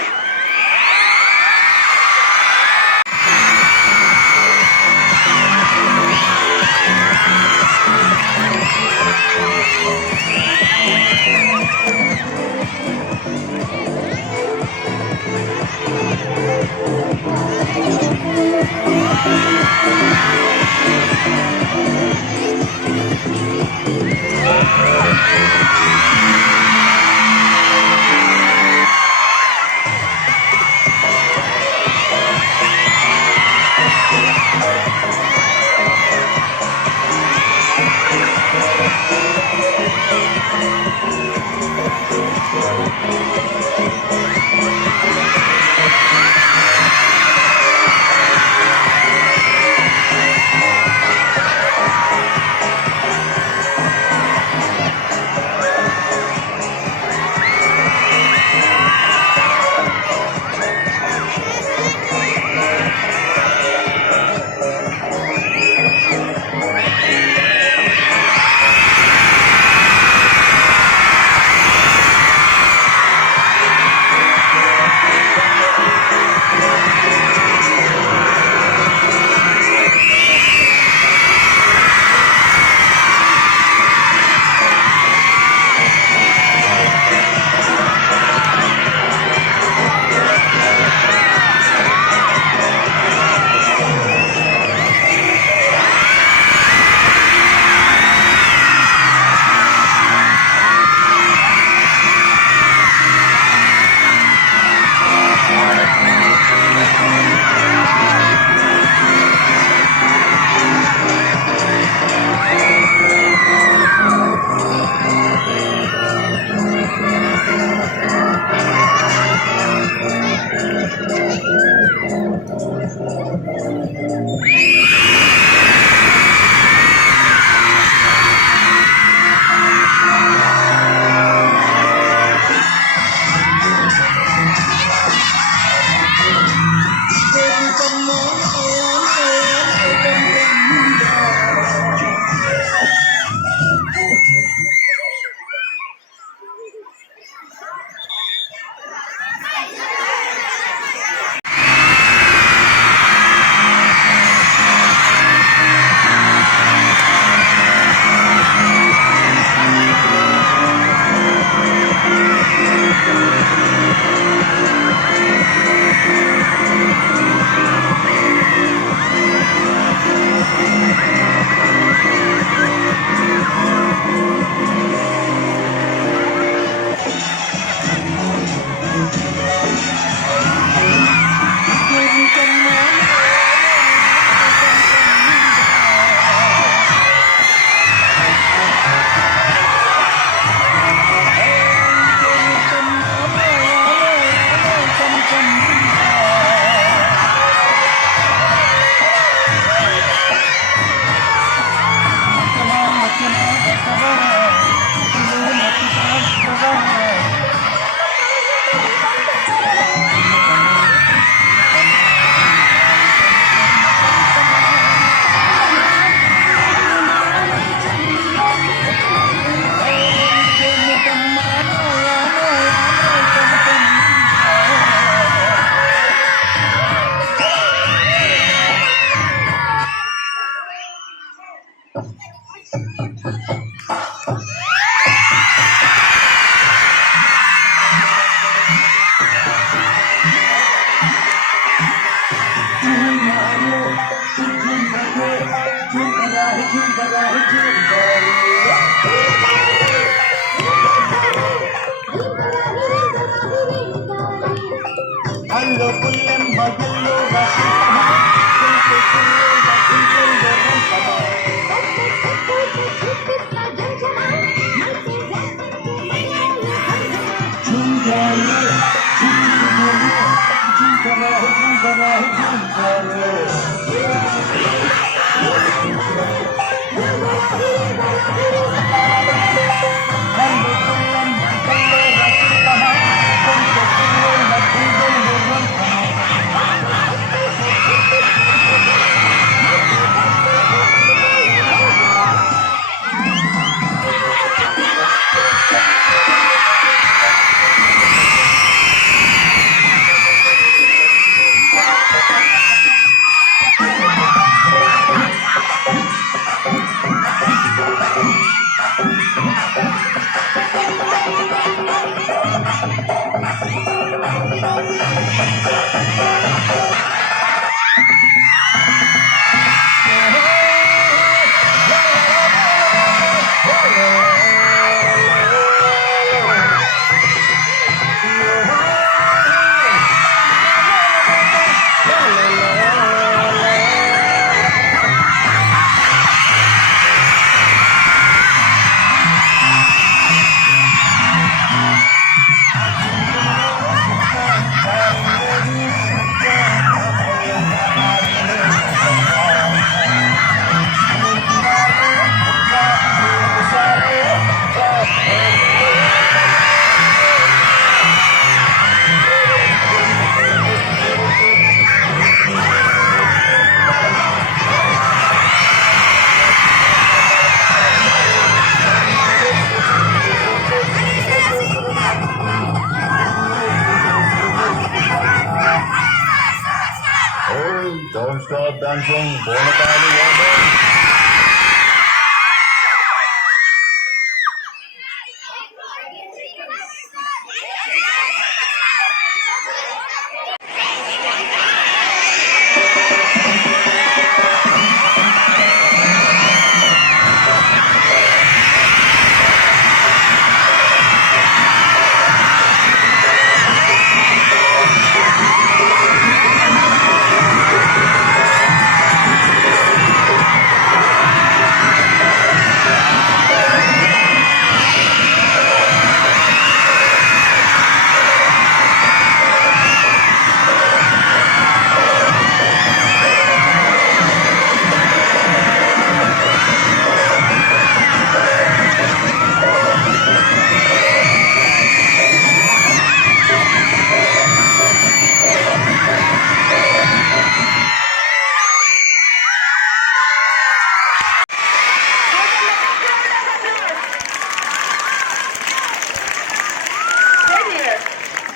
Don't stop dancing. Bonaparte London.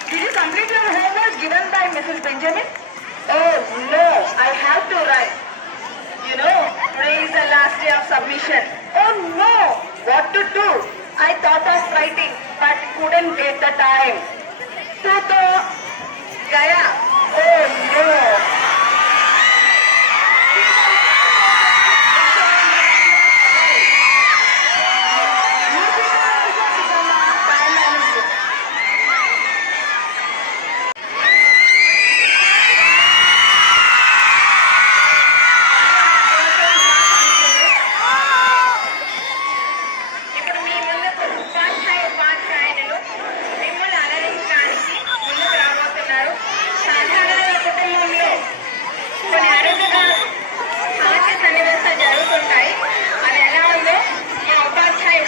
Did you complete your homework given by Mrs. Benjamin? Oh no, I have to write. You know, today is the last day of submission. Oh no, what to do? I thought of writing but couldn't get the time. To Gaya. Oh no. ఇప్పుడు మీ ముందుకు ఉపాధ్యాయులు మిమ్మల్ని అలరించడానికి ముందుకు రాబోతున్నారు. సాధారణ కుటుంబంలో కొన్ని అరుదుగా హాస్య సన్నివేశాలు జరుగుతుంటాయి. అది ఎలా ఉందో మా ఉపాధ్యాయులు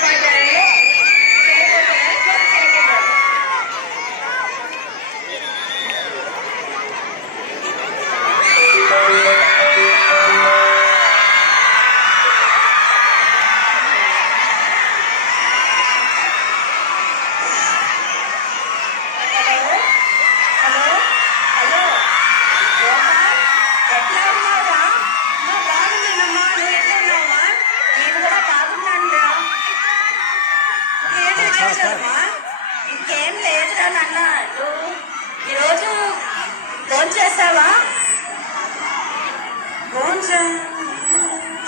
ఇంకేం లేదురా నాన్న. ఈరోజు ఫోన్ చేసావా?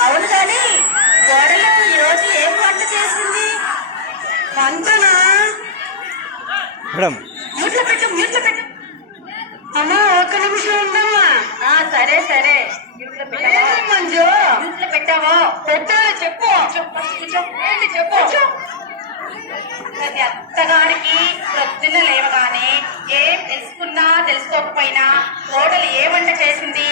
అవును కానీ గోడలో ఈరోజు ఏం వంట చేసింది? వంటనా? మ్యూట్లో పెట్టు. అమ్మా ఒక్క నిమిషం ఉండమ్మా. సరే సరే. మంజు మ్యూట్లో పెట్టావా? పెట్టాలి. చెప్పు. ప్రతి అత్తగారికి ప్రొద్దున లేవగానే ఏం తెలుసుకున్నా తెలుసుకోకపోయినా కోడలు ఏ వంట చేసింది,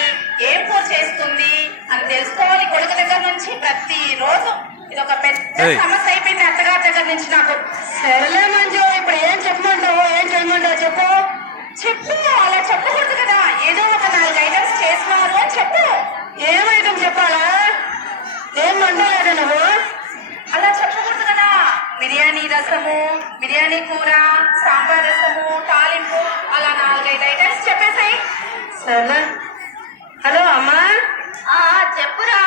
ఏం కూర చేస్తుంది అని తెలుసుకోవాలి కొడుకు దగ్గర నుంచి ప్రతిరోజు. ఇది ఒక పెద్ద సమస్య అయిపోయింది అత్తగారి దగ్గర నుంచి నాకు. సరేలే మంజు, ఇప్పుడు ఏం చెప్పమంటావు, ఏం చేయమంటావు చెప్పు. చెప్పు, అలా చెప్పకూడదు కదా. ఏదో ఒక 4 ఐటమ్స్ చేస్తున్నారు అని చెప్పు. ఏం ఐటమ్ చెప్పాలా? ఏం మంటలేదా నువ్వు? అలా చెప్పకూడదు కదా. బిర్యానీ రసము, బిర్యానీ కూర, సాంబార్ రసము, తాలింపు, అలా 4-5 ఐటమ్స్ చెప్పేసాయి. సరేలే. హలో అమ్మా. చెప్పురా.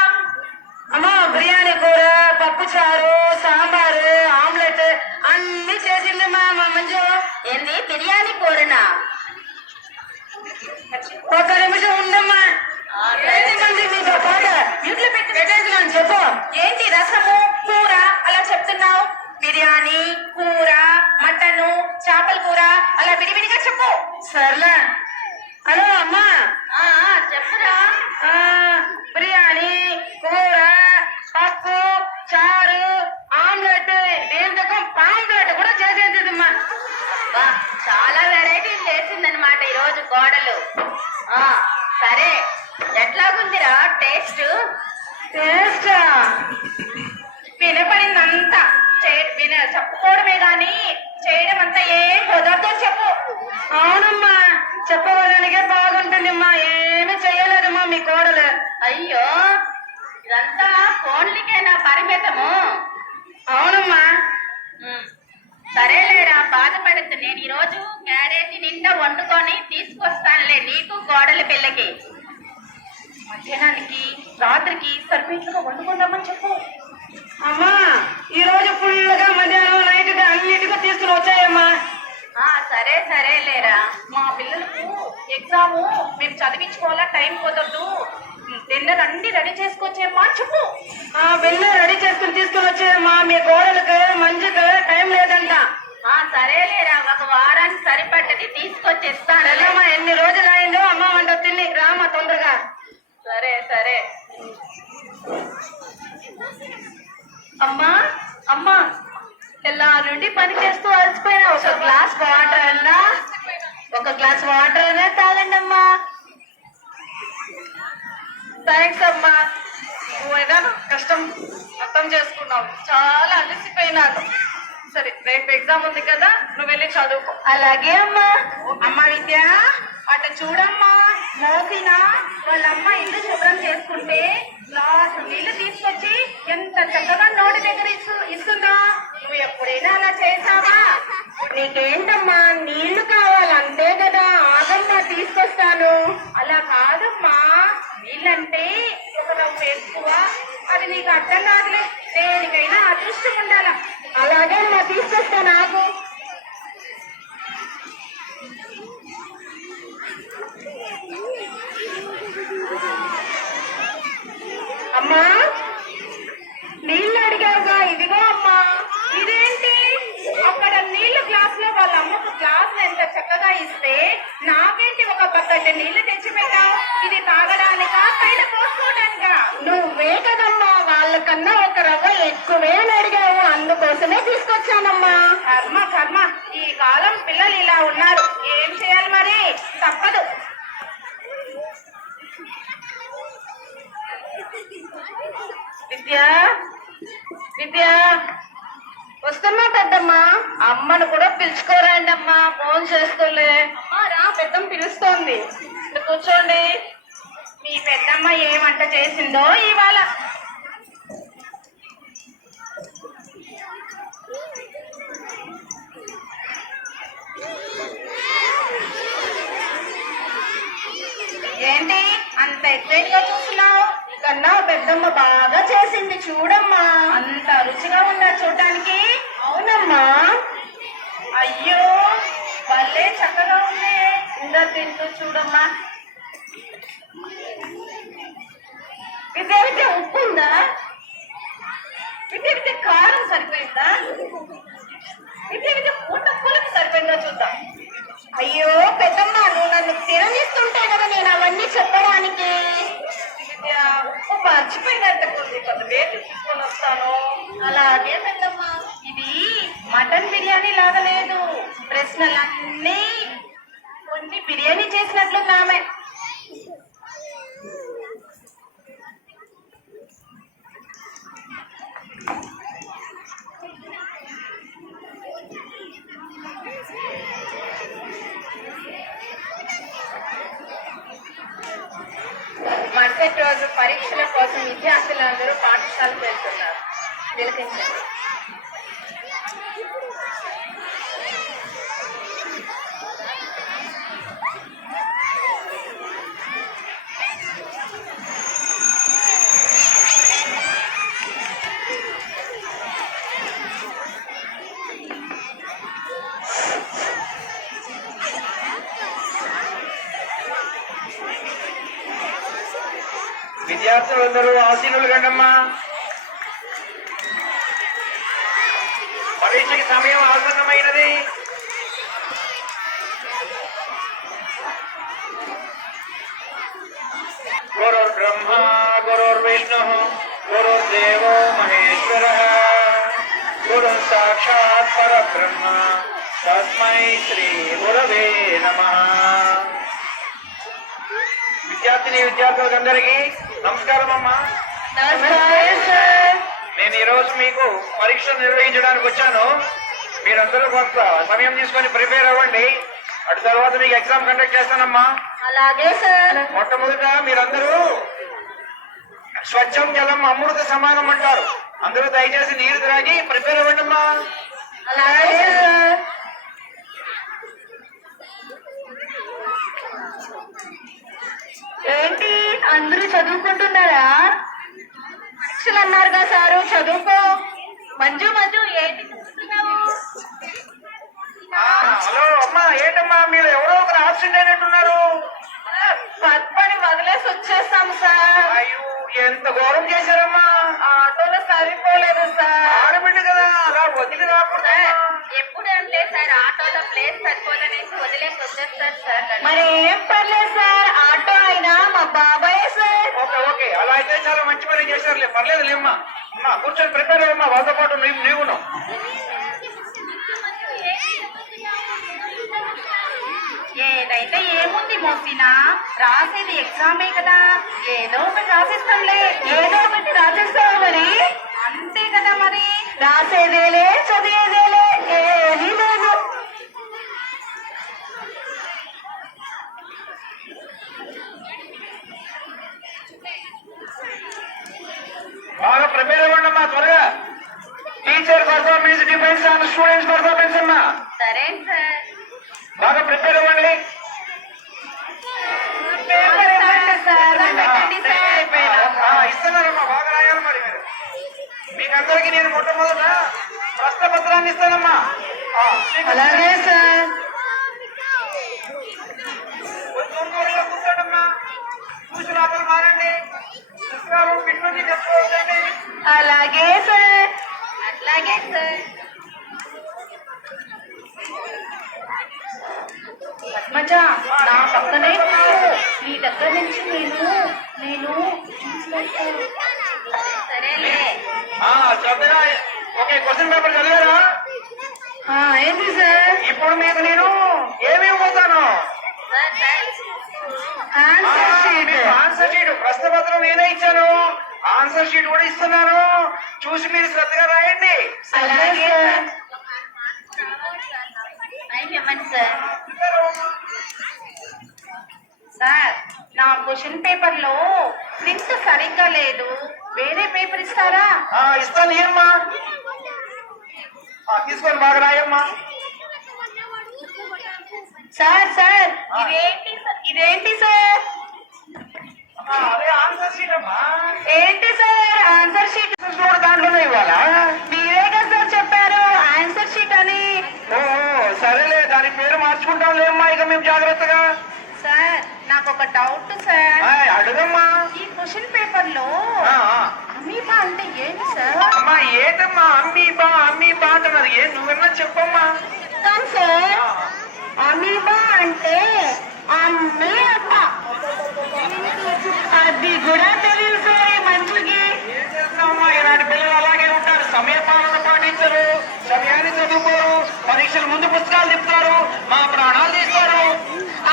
అమ్మా, బిర్యానీ కూర, పప్పు చారు, సాంబారు, ఆమ్లెట్ అన్ని చేసింది మా మంజు. ఏంది బిర్యానీ కూరనా? ఒక నిమిషం ఉండమ్మా. ఏంటి మంజు నీతో పాట ఇంట్లో పెట్టేసినాను చెప్పు. ఏంటి రసము, కూర అలా చెప్తున్నావు? బిర్యానీ, కూర, మటను, చేపల కూర అలా విడివిడిగా చెప్పు. సర్లే. హలో అమ్మా. చెప్పురా. బిర్యానీ, కూర, పప్పు, చారు, ఆమ్లెట్, దీంతో పాంప్లెట్ కూడా చేసేదిమ్మా. చాలా వెరైటీలు చేసిందనమాట ఈరోజు కోడలు. సరే, ఎట్లాగుందిరా టేస్ట్? టేస్టా? వినపడిందంతా చెప్పుకోవడమే గాని చేయడం అంతా ఏం కుదరదో చెప్పు. అవునమ్మా, చెప్పవడానికే బాగుంటుందమ్మా. ఏమీ చెయ్యలేదమ్మా మీ కోడలు. అయ్యో, ఇదంతా ఫోన్లకేనా పరిమితము? అవునమ్మా. సరేలేరా, బాధపడద్దు. నేను ఈరోజు క్యారేజీ నిండా వండుకొని తీసుకొస్తానులే నీకు కోడల పిల్లకి. మధ్యాహ్నానికి రాత్రికి సరిపేట్లుగా వండుకుందామని చెప్పు. అమ్మా, ఈ రోజు ఫుల్గా మధ్యాహ్నం నైట్ గా అన్నిటిగా తీసుకుని వచ్చాయమ్మా. సరేలేరా, మా పిల్లలకు ఎగ్జాము మేము చదివించుకోవాలా, టైం కుదరదు. డిన్నర్ అన్ని రెడీ చేసుకొచ్చేమ్మా అని చెప్పు. బిల్లు రెడీ చేసుకుని తీసుకుని వచ్చాయమ్మా. మీ కోడలకు మంచిగా టైం లేదంట. సరేలేరా, ఒక వారానికి సరిపడ్డది తీసుకొచ్చేస్తాను. అమ్మా, ఎన్ని రోజులు అయిందో అమ్మ వంట తిని రామా తొందరగా. సరే. అమ్మా ఎలా నుండి పని చేస్తూ అలసిపోయినా ఒక గ్లాస్ వాటర్ అన్నా తాగండి అమ్మా. థ్యాంక్స్ అమ్మా, నువ్వైనా కష్టం అర్థం చేసుకున్నావు. చాలా అలసిపోయినాను. సరే, రేపు ఎగ్జామ్ ఉంది కదా, నువ్వు వెళ్ళి చదువుకో. అలాగే అమ్మా. అమ్మా విద్య, అటు చూడమ్మా, మోసిన వాళ్ళమ్మ ఇల్లు శుభ్రం చేసుకుంటే గ్లాసు నీళ్లు తీసుకొచ్చి ఎంత చక్కగా నోటి దగ్గర ఇస్తుందా. నువ్వు ఎప్పుడైనా అలా చేసావా? నీకేంటమ్మా నీళ్లు కావాలంతే కదా. ఆగమ్మా, తీసుకొస్తాను. అలా కాదమ్మా, నీళ్ళంటే ఒక రవ్వు ఎక్కువ, అది నీకు అర్థం కాదులే. దేనికైనా అదృష్టం ఉండాలా. అలాగే అమ్మా, తీసుకొస్తాను. ఆగు. అమ్మా, నీళ్ళు అడిగావుగా, ఇదిగో అమ్మా. ఇదేంటి అక్కడ నీళ్లు గ్లాస్ లో వాళ్ళ అమ్మకు గ్లాస్ ఎంత చక్కగా ఇస్తే నాకేంటి ఒక బకెట్ నీళ్లు తెచ్చిపెట్టావు? ఇది తాగడానికా, పైన పోసుకోవడానికా? నువ్వే కదమ్మా వాళ్ళకన్నా ఒక రవ్వ ఎక్కువే అడిగావు, అందుకోసమే తీసుకొచ్చానమ్మా. కర్మ, ఈ కాలం పిల్లలు ఇలా ఉన్నారు. ఏం చేయాలి మరి, తప్పదు. విద్య వస్తున్నా పెద్దమ్మా. అమ్మను కూడా పిలుచుకోరండి అమ్మా, ఫోన్ చేస్తూలే. అమ్మా రా, పెద్దమ్మ పిలుస్తోంది. కూర్చోండి. మీ పెద్దమ్మ ఏ వంట చేసిందో ఇవాళ. ఏంటి అంత ఎక్సైట్ గా చూస్తున్నావు? కన్నా పెద్దమ్మ బాగా చేసింది చూడమ్మా. అంత రుచిగా ఉందా చూడటానికి? అవునమ్మా. అయ్యో, భలే చక్కగా ఉంది. ఇంకా తింటూ చూడమ్మా. విద్య ఉప్పు ఉందా? విద్య కారం సరిపోయిందా? విద్య పూట పులుపు సరిపోయిందా చూద్దాం. అయ్యో పెద్దమ్మ, నువ్వు నన్ను తిననిస్తుంటే కదా నేను అవన్నీ చెప్పడానికి. ఉప్పు మర్చిపోయినట్టు కొంత వేటు తీసుకొని వస్తాను. అలాగే పెద్దమ్మ. ఇది మటన్ బిర్యానీ లాగా లేదు. ప్రశ్నలన్నీ ఏమి చేసినట్లుంది ఆమె. మరుసటి రోజు పరీక్షల కోసం విద్యార్థులందరూ పాఠశాలకు వెళ్తున్నారు. తిలకించండి. విద్యార్థులందరూ ఆశీనులు కండమ్మా. పరీక్షకి సమయం ఆసన్నమైనది. గురుర్బ్రహ్మ గురుర్విష్ణు గురుర్దేవో మహేశ్వర గురు సాక్షాత్ పరబ్రహ్మ తస్మై శ్రీ గురవే నమః. విద్యార్థులందరికీ నమస్కారం అమ్మా. నేను ఈ రోజు మీకు పరీక్ష నిర్వహించడానికి వచ్చాను. మీరందరూ కొంత సమయం తీసుకొని ప్రిపేర్ అవ్వండి. అటు తర్వాత మీకు ఎగ్జామ్ కండక్ట్ చేస్తానమ్మా. అలాగే సార్. మొట్టమొదట మీరందరూ స్వచ్ఛం జలం అమృత సమానం అంటారు. అందరూ దయచేసి నీరు త్రాగి ప్రిపేర్ అవ్వండి అమ్మా. అలాగే సార్. ఏంటి అందరూ చదువుకుంటున్నారా? పరీక్షలు అన్నారుగా సారు, చదువుకో. మంజు మంజు ఏంటి చదువుతున్నావు? హలో అమ్మా, ఏంటమ్మా మీరు ఎవరో ఒకరు ఆబ్సెంట్ అయినట్టున్నారు. పని వదిలేసి వచ్చేస్తాము సార్. అయ్యో ఎంత ఘోరం చేశారమ్మా. ఆటోలో సరిపోలేదు సార్. ఆడబిడ్డ కదా అలా వదిలి రాకూడదు. ఎప్పుడంటే సార్ ఆటోలో ప్లేస్ సరిపోలేనేసి వదిలేసి వచ్చేస్తారు సార్. మరి ఏం పర్లేదు సార్, ఆటో అయినా మా బాబాయ్ సార్. ఓకే ఓకే, అలా అయితే చాలా మంచి పని చేశారులే. పర్లేదు లేమ్మా. అమ్మా కూర్చొని ప్రిపేర్ అవ్వమ్మా. వాళ్ళతో పాటు నీవును. ఏదైతే ఏముంది మోసినా, రాసేది ఎగ్జామే కదా, ఏదో ఒకటి రాసిస్తాంలే. ఏదో ఒకటి రాసిస్తావు మరి. అంతే కదా మరి. రాసేదేలే చదివేదేలే ఏది లేదు. బాగా ప్రిపేర్ అవ్వండి అమ్మా త్వరగా. Teacher performance depends on students performance అమ్మా. సరే సార్. బాగా ప్రిపేర్ అవ్వండి. పేపర్ ఇవ్వండి సార్. పెట్టండి సార్. ఇస్తున్నారమ్మా, బాగా రాయాలి మరి మీరు. మీకు అందరికీ నేను మొట్టమొదట ప్రశ్న పత్రాన్ని ఇస్తానమ్మా. అలాగే సార్. కొంచెం దూరంగా కూర్చోండమ్మా. చూసి లోపల మారండి. పుస్తకాలు పిట్టుని చెప్పుకోవచ్చండి. అలాగే సార్. అట్లాగే సార్. పద్మజ నా పక్కనే కూర్చో. నీ దగ్గర నుంచి నేను చూసుకుంటాను. సరేలే. శ్రద్ధగా ఓకే. క్వశ్చన్ పేపర్ చదివారా? ఏంటి సార్? ఇప్పుడు మీకు నేను ఏమి ఇవ్వబోతాను? Answer sheet. ప్రశ్న పత్రం నేనే ఇచ్చాను. ఆన్సర్ షీట్ కూడా ఇస్తున్నాను. చూసి మీరు శ్రద్ధగా రాయండి. అలాగే సార్. సార్ నా క్వశ్చన్ పేపర్ లో ప్రింట్ సరిగ్గా లేదు. వేరే పేపర్ ఇస్తారా? ఇస్తాను. ఏమ్మా తీసుకొని బాగా రాయమ్మా. సార్ సార్ ఇదేంటి సార్? అదే ఆన్సర్ షీట్ అమ్మా. ఏంటి సార్ ఆన్సర్ షీట్? దాంట్లోనే ఇవ్వాలా? మీరే కదా సార్ చెప్పారు ఆన్సర్ షీట్ అని. సరేలే, దాని పేరు మార్చుకుంటాం లేమ్మా. ఇక మేము జాగ్రత్తగా. సార్ నాకు ఒక డౌట్ సార్. అడుగమ్మా. ఈ క్వశ్చన్ పేపర్ లో అమీబా అంటే ఏంటి సార్? అమ్మా ఏంటమ్మా అమ్మీబా అంటున్నారు. నువ్వెన్నా చెప్పమ్మా. సార్ అమీబా అంటే అమ్మే అప్ప. అది కూడా తెలియదు సార్ ఈ మనిషికి. ఏం చేస్తామమ్మా, ఇలాంటి పిల్లలు అలాగే ఉంటారు. సమయపాలన పాటించరు, సమయాన్ని చదువుకోరు, పరీక్షల ముందు పుస్తకాలు తిప్పుతారు, మా ప్రాణాలు తీస్తారు.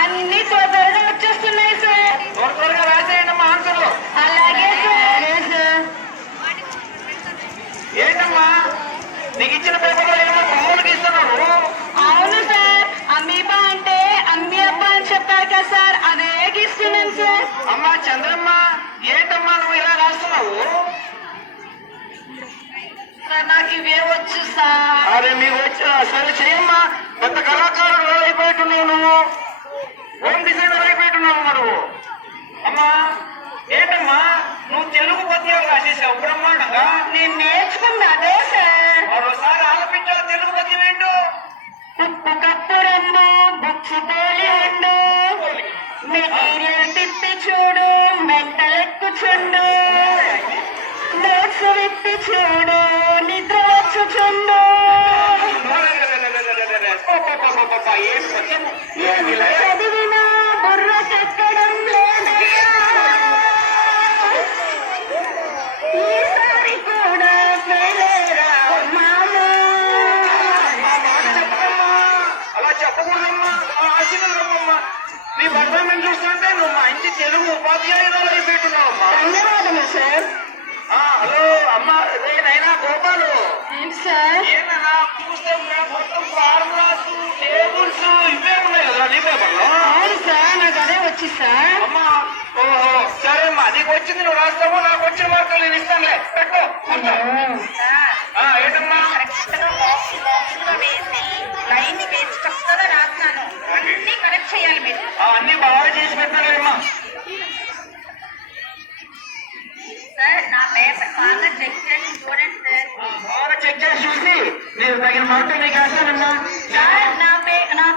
అన్ని నీకు ఇచ్చిన పేపర్లో ఏమో బొమ్మలకి ఇస్తున్నాను. అవును సార్, అమీబా అంటే అబ్బా అని చెప్పారు కదా సార్, అదే గీస్తున్నాను సార్. అమ్మా చంద్రమ్మ, ఏంటమ్మా నువ్వు ఇలా రాస్తున్నావు? సార్ నాకు ఇవే వచ్చు సార్. అదే మీకు వచ్చిన సరే చేయమ్మా. పెద్ద కళాకారుడు అయిపోయేట్టున్నావు నువ్వు, హోమ్ డిజైనర్ అయిపోయేట్టున్నావు నువ్వు. అమ్మా ఏంటమ్మా నువ్వు తెలుగు పద్యాలు రాసేసావు బ్రహ్మాండంగా. నేను నేర్చుకుంది అదే సార్. మరోసారి ఆలపించావు తెలుగు పద్యం ఏంటో. ఉప్పు కప్పు రెండు, బుక్స్ తోలి రెండు, మెటీరియల్ తిప్పి చూడు, మెంటలెక్కు చుండు, నోట్స్ విప్పి చూడు, నిద్ర వచ్చు చుండు. ఏం పద్యము? చదివినా బుర్ర చెక్కడం లేదయ్యా, ఈసారి కూడా ఫెయిలేరా మామూ. అలా చెప్పకూడదమ్మా, ఆశీర్వాదమ్మా. నీ పర్ఫార్మెన్స్ చూస్తుంటే నువ్వు మంచి తెలుగు ఉపాధ్యాయురాలు అయిపోతున్నావమ్మా. ధన్యవాదములు సార్. హలో అమ్మా, నైనా గోపాలు ఏంటి సార్? ఏమన్నా చూస్తే మొత్తం ఫార్ములాస్ టేబుల్స్ ఇవే ఉన్నాయి కదా నీ పేపర్లో. అవును సార్, నాకు అదే వచ్చి సార్. అమ్మా ఓహో సరే అమ్మా, నీకు వచ్చింది నువ్వు రాస్తావో, నాకు వచ్చిన మార్కులు నేను ఇస్తానులే. పెట్టుకో. ఏంటమ్మా? లైన్ వేసి చక్కగా రాస్తాను. అన్ని కరెక్ట్ చేయాలి మీరు. అన్ని బాగా చేసి పెట్టాలేమ్మా. సార్ నా పేపర్ బాగా చెక్ చేసి చూడండి సార్. బాగా చెక్ చేసి చూసి నేను తగిన మార్కులు నీకు వేస్తానమ్మా. సార్ నా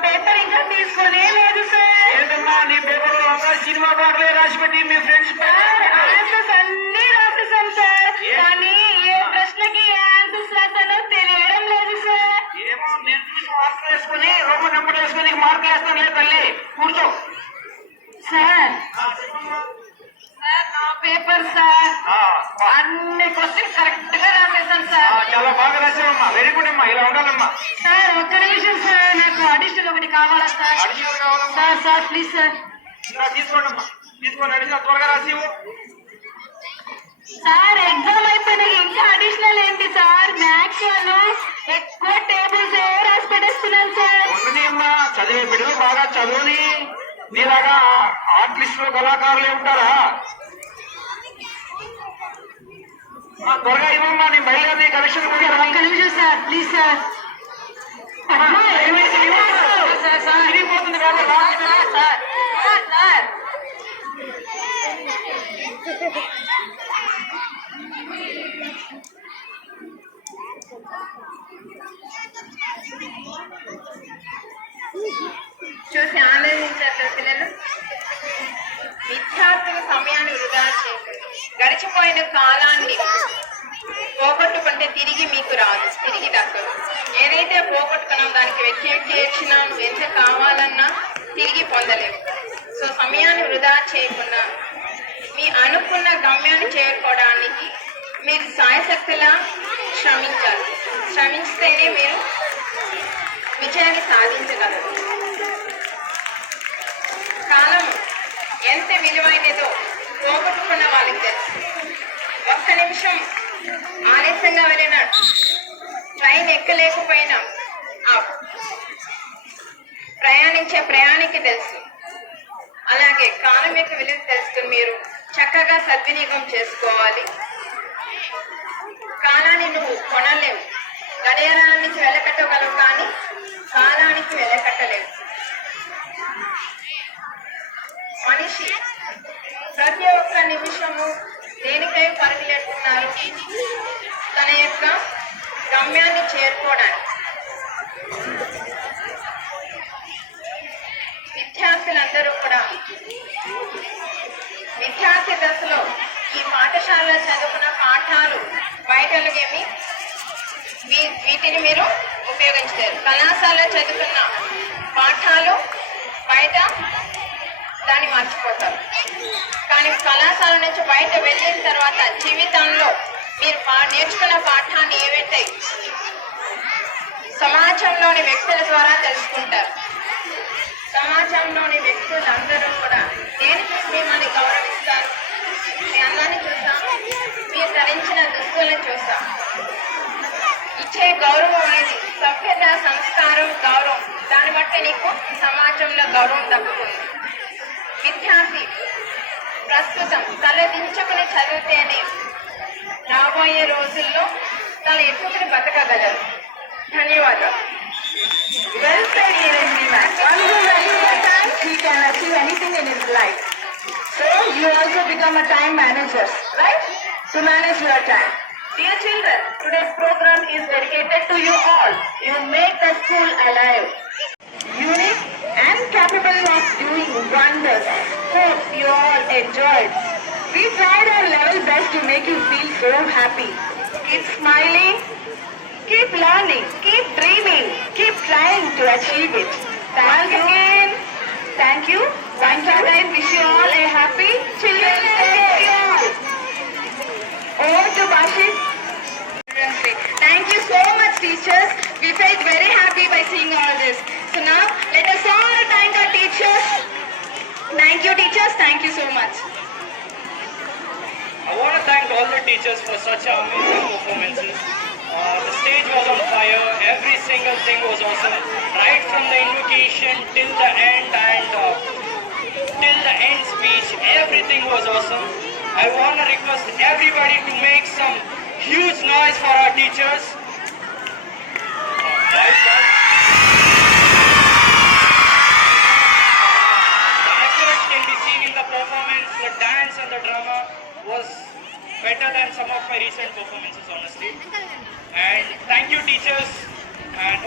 పేపర్ ఇంకా తీసుకోనే లేదు సార్. ఏంటమ్మా నీ పేపర్లో అంతా సినిమా పాటలే రాసి పెట్టి మీ ఫ్రెండ్స్ ఆన్సర్స్ అన్ని రాసేసాను సార్, కానీ ఏ ప్రశ్నకి ఏ ఆన్సర్స్ రాసానో తెలియడం లేదు సార్. ఏమో నేను చూసి మార్కులు వేసుకుని రొమ్మ నెంబర్ వేసుకుని నీకు మార్కులు వేస్తానులే తల్లి, కూర్చో. సార్ సార్ నా పేపర్ సార్ అన్ని క్వశ్చన్స్ కరెక్ట్ గా రాసేసాను సార్. చాలా బాగా రాసావమ్మా, వెరీ గుడ్ అమ్మా, ఇలా ఉండాలమ్మా. సార్ ఒక్క నిమిషం సార్, నాకు అడిషనల్ ఒకటి కావాలా సార్? అడిషనల్ కావాలమ్మా. Sir sir please sir. తీసుకోండి అమ్మా, తీసుకోండి. అడిషనల్ త్వరగా రాసివు. సార్ ఎగ్జామ్ అయిపోయినాక ఇంకా అడిషనల్ ఏంటి సార్? మ్యాథ్స్ వాళ్ళు ఎక్కువ టేబుల్స్ రాసి పెట్టేస్తున్నాను సార్. ఉండని అమ్మా, చదివే బిడ్డలు బాగా చదువుని నీలాగా ఆర్టిస్టులు కళాకారులే ఉంటారా? త్వరగా ఇవ్వమ్మా, నేను బయలుదేరి కలెక్షన్ ఒక్క నిమిషం సార్ ప్లీజ్ సార్. తిరిగిపోతుంది కాబట్టి సార్ సార్ చూసి ఆనందించారు పిల్లలు. విద్యార్థుల సమయాన్ని వృధా చేయకండి. గడిచిపోయిన కాలాన్ని పోగొట్టుకుంటే తిరిగి మీకు రాదు, తిరిగి దక్కదు. ఏదైతే పోగొట్టుకున్నాం దానికి వ్యక్తిక్షినా నువ్వు ఎంత కావాలన్నా తిరిగి పొందలేవు. సో సమయాన్ని వృధా చేయకుండా మీ అనుకున్న గమ్యాన్ని చేరుకోవడానికి మీరు సాయశక్తిలా శ్రమించాలి. శ్రమిస్తేనే మీరు విజయాన్ని సాధించగలరు. కాలం ఎంత విలువైనదో పోగొట్టుకున్న వాళ్ళకి తెలుసు. ఒక్క నిమిషం ఆలస్యంగా వెళ్ళిన ట్రైన్ ఎక్కలేకపోయినా ఆ ప్రయాణించే ప్రయాణికి తెలుసు. అలాగే కాలం యొక్క విలువ తెలుసుకుని మీరు చక్కగా సద్వినియోగం చేసుకోవాలి. కాలాన్ని నువ్వు కొనలేవు, గడియారానికి వెళ్ళకట్టగలవు కానీ కాలానికి వెళ్ళకట్టలేవు. మనిషి ప్రతి ఒక్క నిమిషము దేనికై పరిగెడుతున్నారు? తన యొక్క గమ్యాన్ని చేరుకోవడానికి. విద్యార్థులందరూ కూడా విద్యార్థి దశలో ఈ పాఠశాలలో చదువుకున్న పాఠాలు బయటలుగేమి వీటిని మీరు ఉపయోగించారు. కళాశాలలో చదువుకున్న పాఠాలు బయట దాన్ని మర్చిపోతారు. కానీ కళాశాల నుంచి బయట వెళ్ళిన తర్వాత జీవితంలో మీరు నేర్చుకున్న పాఠాన్ని ఏవైతే సమాజంలోని వ్యక్తుల ద్వారా తెలుసుకుంటారు. సమాజంలోని వ్యక్తులందరూ కూడా దేని చూసి మిమ్మల్ని గౌరవిస్తారు? మీ అందాన్ని చూస్తాం, మీరు ధరించిన దుస్తులను చూస్తాం. ఇచ్చే గౌరవం అనేది సభ్యత, సంస్కారం, గౌరవం. దాన్ని బట్టి నీకు సమాజంలో గౌరవం దక్కుతుంది. విద్యార్థి ప్రస్తుతం తలదించుకుని చదివితేనే రాబోయే రోజుల్లో తన ఎత్తుకుని బతకగలరు. ధన్యవాదాలు. Well said, Niranjani ma'am. One who values their time, he can achieve anything in his life. So you also become a time manager, right? To manage your time. Dear children, today's program is dedicated to you all. You make the school alive, unique and capable of doing wonders. Hope you all enjoyed. We tried our level best to make you feel so happy. Keep smiling. Keep learning, keep dreaming, keep trying to achieve it. Once again, thank you. Once again, wish you all a happy Children's Day. Over to Bashi. Thank you so much, teachers. We felt very happy by seeing all this. So now, let us all thank our teachers. Thank you, teachers. Thank you so much. I want to thank all the teachers for such amazing performances. The stage was on fire, every single thing was awesome, right from the invocation till the end and till the end speech, everything was awesome. I want to request everybody to make some huge noise for our teachers. The effort can be seen in the performance, the dance and the drama was better than some of my recent performances, honestly. And thank you, teachers. And